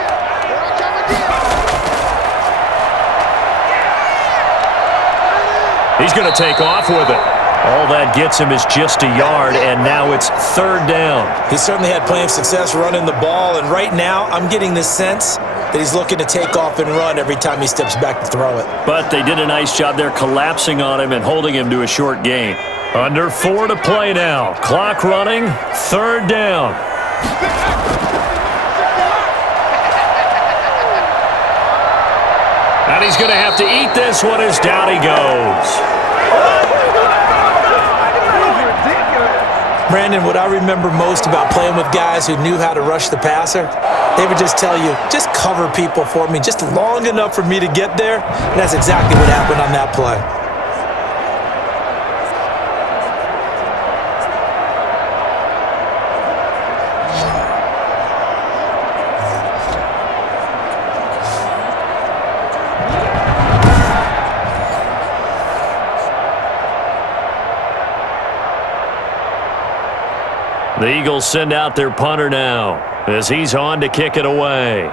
He's going to take off with it. All that gets him is just a yard, and now it's 3rd down. He certainly had plenty of success running the ball, and right now I'm getting this sense that he's looking to take off and run every time he steps back to throw it. But they did a nice job there collapsing on him and holding him to a short gain. Under 4 to play now. Clock running, 3rd down. And he's going to have to eat this one as down he goes. Brandon, what I remember most about playing with guys who knew how to rush the passer they would just tell you, just cover people for me, just long enough for me to get there. And that's exactly what happened on that play. The Eagles send out their punter now as he's on to kick it away.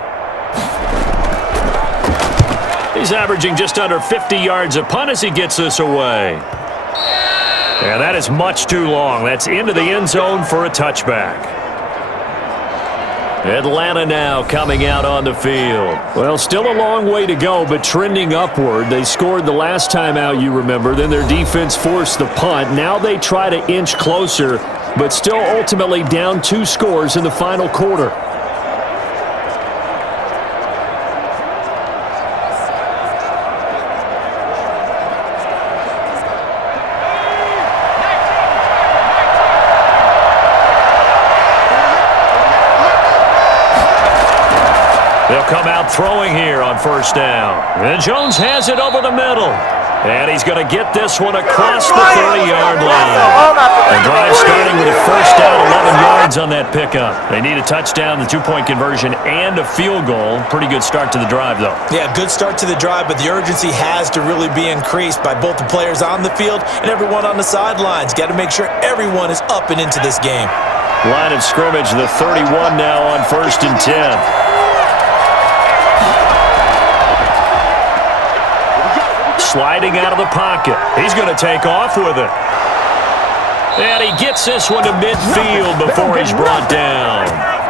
He's averaging just under 50 yards a punt as he gets this away. And that is much too long. That's into the end zone for a touchback. Atlanta now coming out on the field. Well, still a long way to go, but trending upward. They scored the last time out, you remember. Then their defense forced the punt. Now they try to inch closer, but still ultimately down 2 scores in the final quarter. They'll come out throwing here on first down. And Jones has it over the middle. And he's going to get this one across the 30-yard line. The drive starting with a first down, 11 yards on that pickup. They need a touchdown, the 2-point conversion, and a field goal. Pretty good start to the drive, though. Yeah, good start to the drive, but the urgency has to really be increased by both the players on the field and everyone on the sidelines. Got to make sure everyone is up and into this game. Line of scrimmage, the 31 now on first and 10. Sliding out of the pocket. He's going to take off with it. And he gets this one to midfield before he's brought down.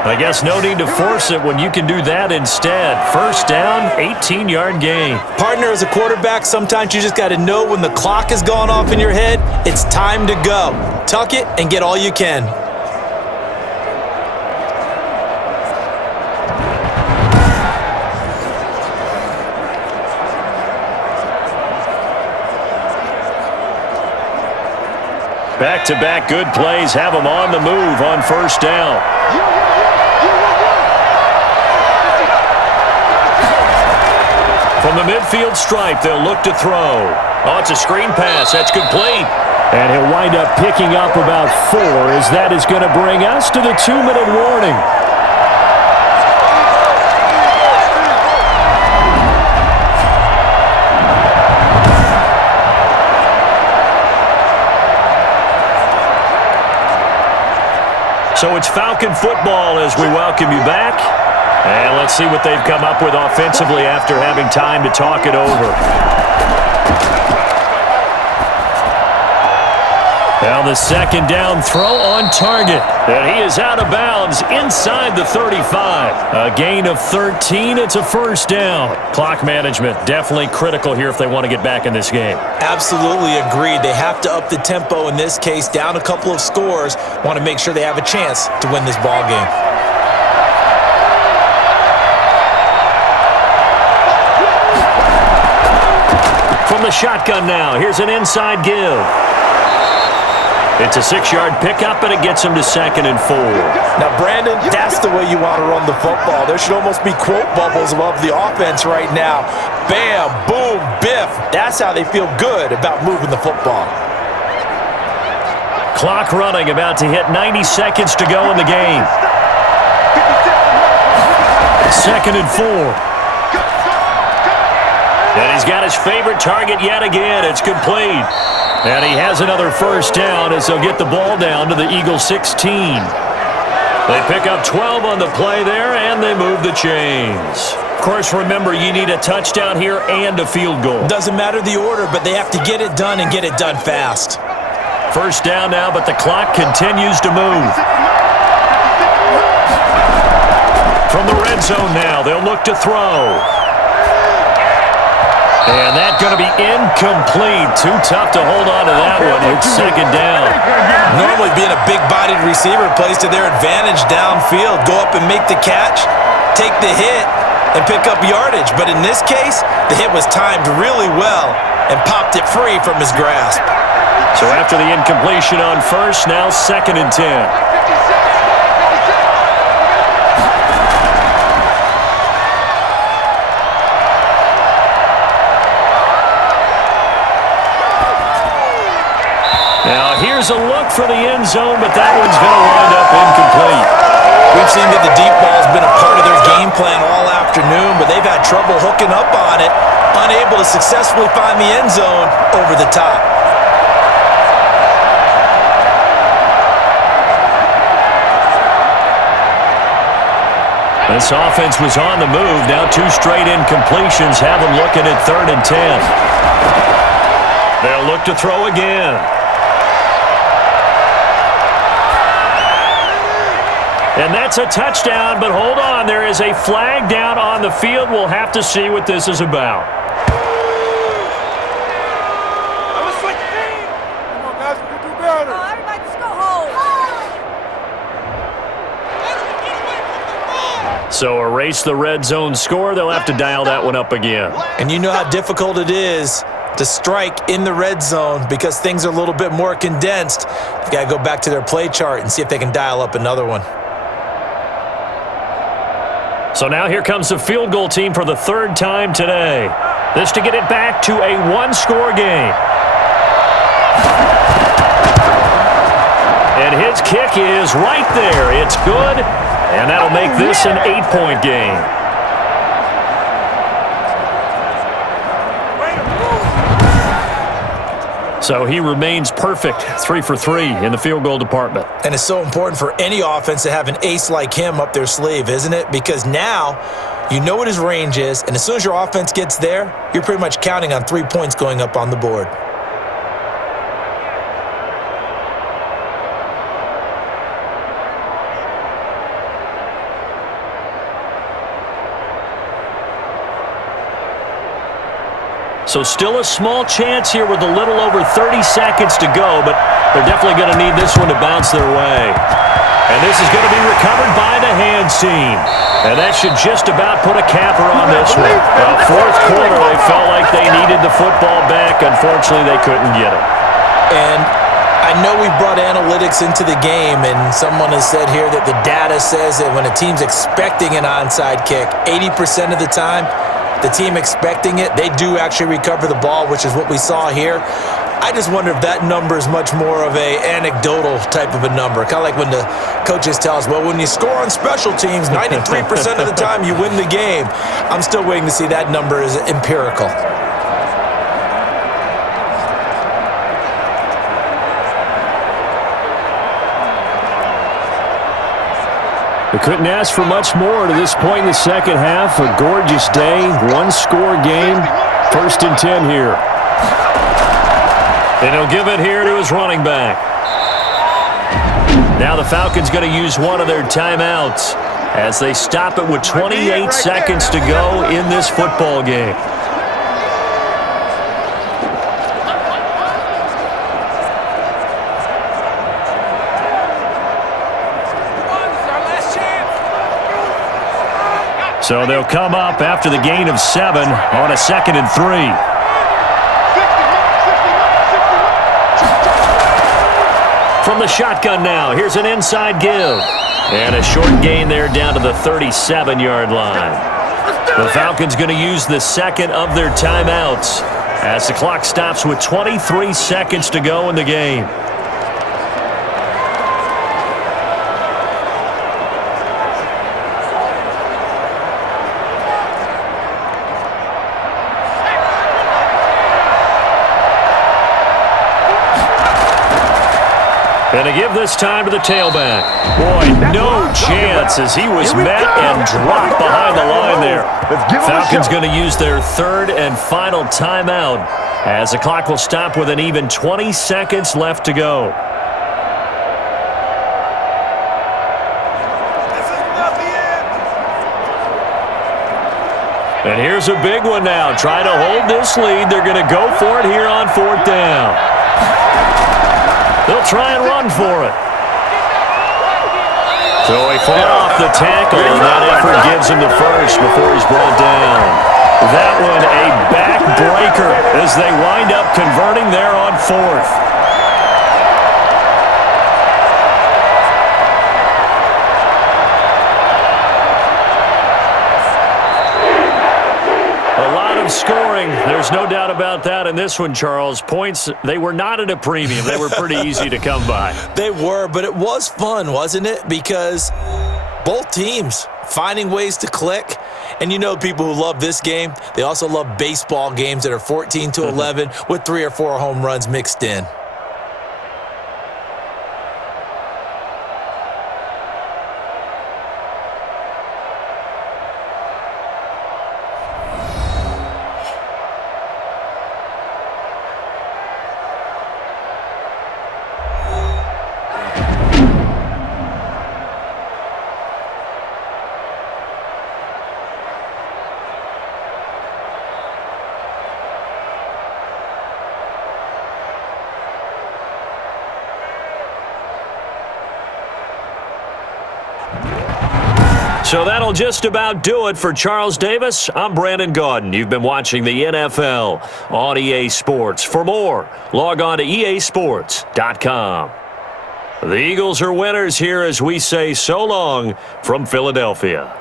I guess no need to force it when you can do that instead. First down, 18-yard gain. Partner, as a quarterback, sometimes you just got to know when the clock has gone off in your head, it's time to go. Tuck it and get all you can. Back-to-back good plays have them on the move on first down. From the midfield stripe, they'll look to throw. Oh, it's a screen pass. That's complete. And he'll wind up picking up about 4 as that is going to bring us to the 2-minute warning. So it's Falcon football as we welcome you back. And let's see what they've come up with offensively after having time to talk it over. Now the second down throw on target. And he is out of bounds inside the 35. A gain of 13. It's a first down. Clock management definitely critical here if they want to get back in this game. Absolutely agreed. They have to up the tempo in this case, down a couple of scores. Want to make sure they have a chance to win this ball game. From the shotgun now, here's an inside give. It's a 6-yard pickup, and it gets him to 2nd and 4. Now, Brandon, that's the way you want to run the football. There should almost be quote bubbles above the offense right now. Bam, boom, biff. That's how they feel good about moving the football. Clock running, about to hit 90 seconds to go in the game. 2nd and 4. And he's got his favorite target yet again. It's complete. And he has another first down as they'll get the ball down to the Eagles 16. They pick up 12 on the play there, and they move the chains. Of course, remember, you need a touchdown here and a field goal. Doesn't matter the order, but they have to get it done and get it done fast. First down now, but the clock continues to move. From the red zone now, they'll look to throw. And that's going to be incomplete. Too tough to hold on to that one. It's second down. Normally being a big-bodied receiver plays to their advantage downfield. Go up and make the catch, take the hit, and pick up yardage. But in this case, the hit was timed really well and popped it free from his grasp. So after the incompletion on first, now 2nd and 10. Now here's a look for the end zone, but that one's going to wind up incomplete. We've seen that the deep ball has been a part of their game plan all afternoon, but they've had trouble hooking up on it, unable to successfully find the end zone over the top. This offense was on the move. Now 2 straight incompletions have them looking at 3rd and 10. They'll look to throw again. And that's a touchdown, but hold on. There is a flag down on the field. We'll have to see what this is about. I'm a switch team. Come on, guys, we can do better. Everybody just go home. So erase the red zone score. They'll have to dial that one up again. And you know how difficult it is to strike in the red zone because things are a little bit more condensed. They've got to go back to their play chart and see if they can dial up another one. So now here comes the field goal team for the 3rd time today. This to get it back to a 1-score game. And his kick is right there. It's good, and that'll make this an 8-point game. So he remains perfect, 3 for 3 in the field goal department. And it's so important for any offense to have an ace like him up their sleeve, isn't it? Because now you know what his range is, and as soon as your offense gets there, you're pretty much counting on 3 points going up on the board. So still a small chance here with a little over 30 seconds to go, but they're definitely going to need this one to bounce their way. And this is going to be recovered by the hands team. And that should just about put a capper on this one. Fourth quarter, they felt like they needed the football back. Unfortunately, they couldn't get it. And I know we brought analytics into the game, and someone has said here that the data says that when a team's expecting an onside kick, 80% of the time, the team expecting it, they do actually recover the ball, which is what we saw here. I just wonder if that number is much more of a anecdotal type of a number. Kind of like when the coaches tell us, well, when you score on special teams, 93% of the time you win the game. I'm still waiting to see that number is empirical. We couldn't ask for much more to this point in the second half. A gorgeous day, 1-score game, 1st and 10 here. And he'll give it here to his running back. Now the Falcons going to use one of their timeouts as they stop it with 28 seconds to go in this football game. So they'll come up after the gain of 7 on a 2nd and 3. From the shotgun now, here's an inside give. And a short gain there down to the 37-yard line. The Falcons going to use the second of their timeouts as the clock stops with 23 seconds to go in the game. And to give this time to the tailback. Boy, no chance as he was met and dropped behind the line there. Falcons going to use their 3rd and final timeout as the clock will stop with an even 20 seconds left to go. And here's a big one now. Trying to hold this lead. They're going to go for it here on 4th down. They'll try and run for it. So he fought off the tackle, and that effort gives him the first before he's brought down. That one a backbreaker as they wind up converting there on 4th. A lot of of scoring. There's no doubt about that in this one, Charles. Points, they were not at a premium. They were pretty easy to come by. They were, but it was fun, wasn't it? Because both teams finding ways to click. And you know people who love this game, they also love baseball games that are 14-11 with 3 or 4 home runs mixed in. So that'll just about do it for Charles Davis. I'm Brandon Gaudin. You've been watching the NFL on EA Sports. For more, log on to easports.com. The Eagles are winners here as we say so long from Philadelphia.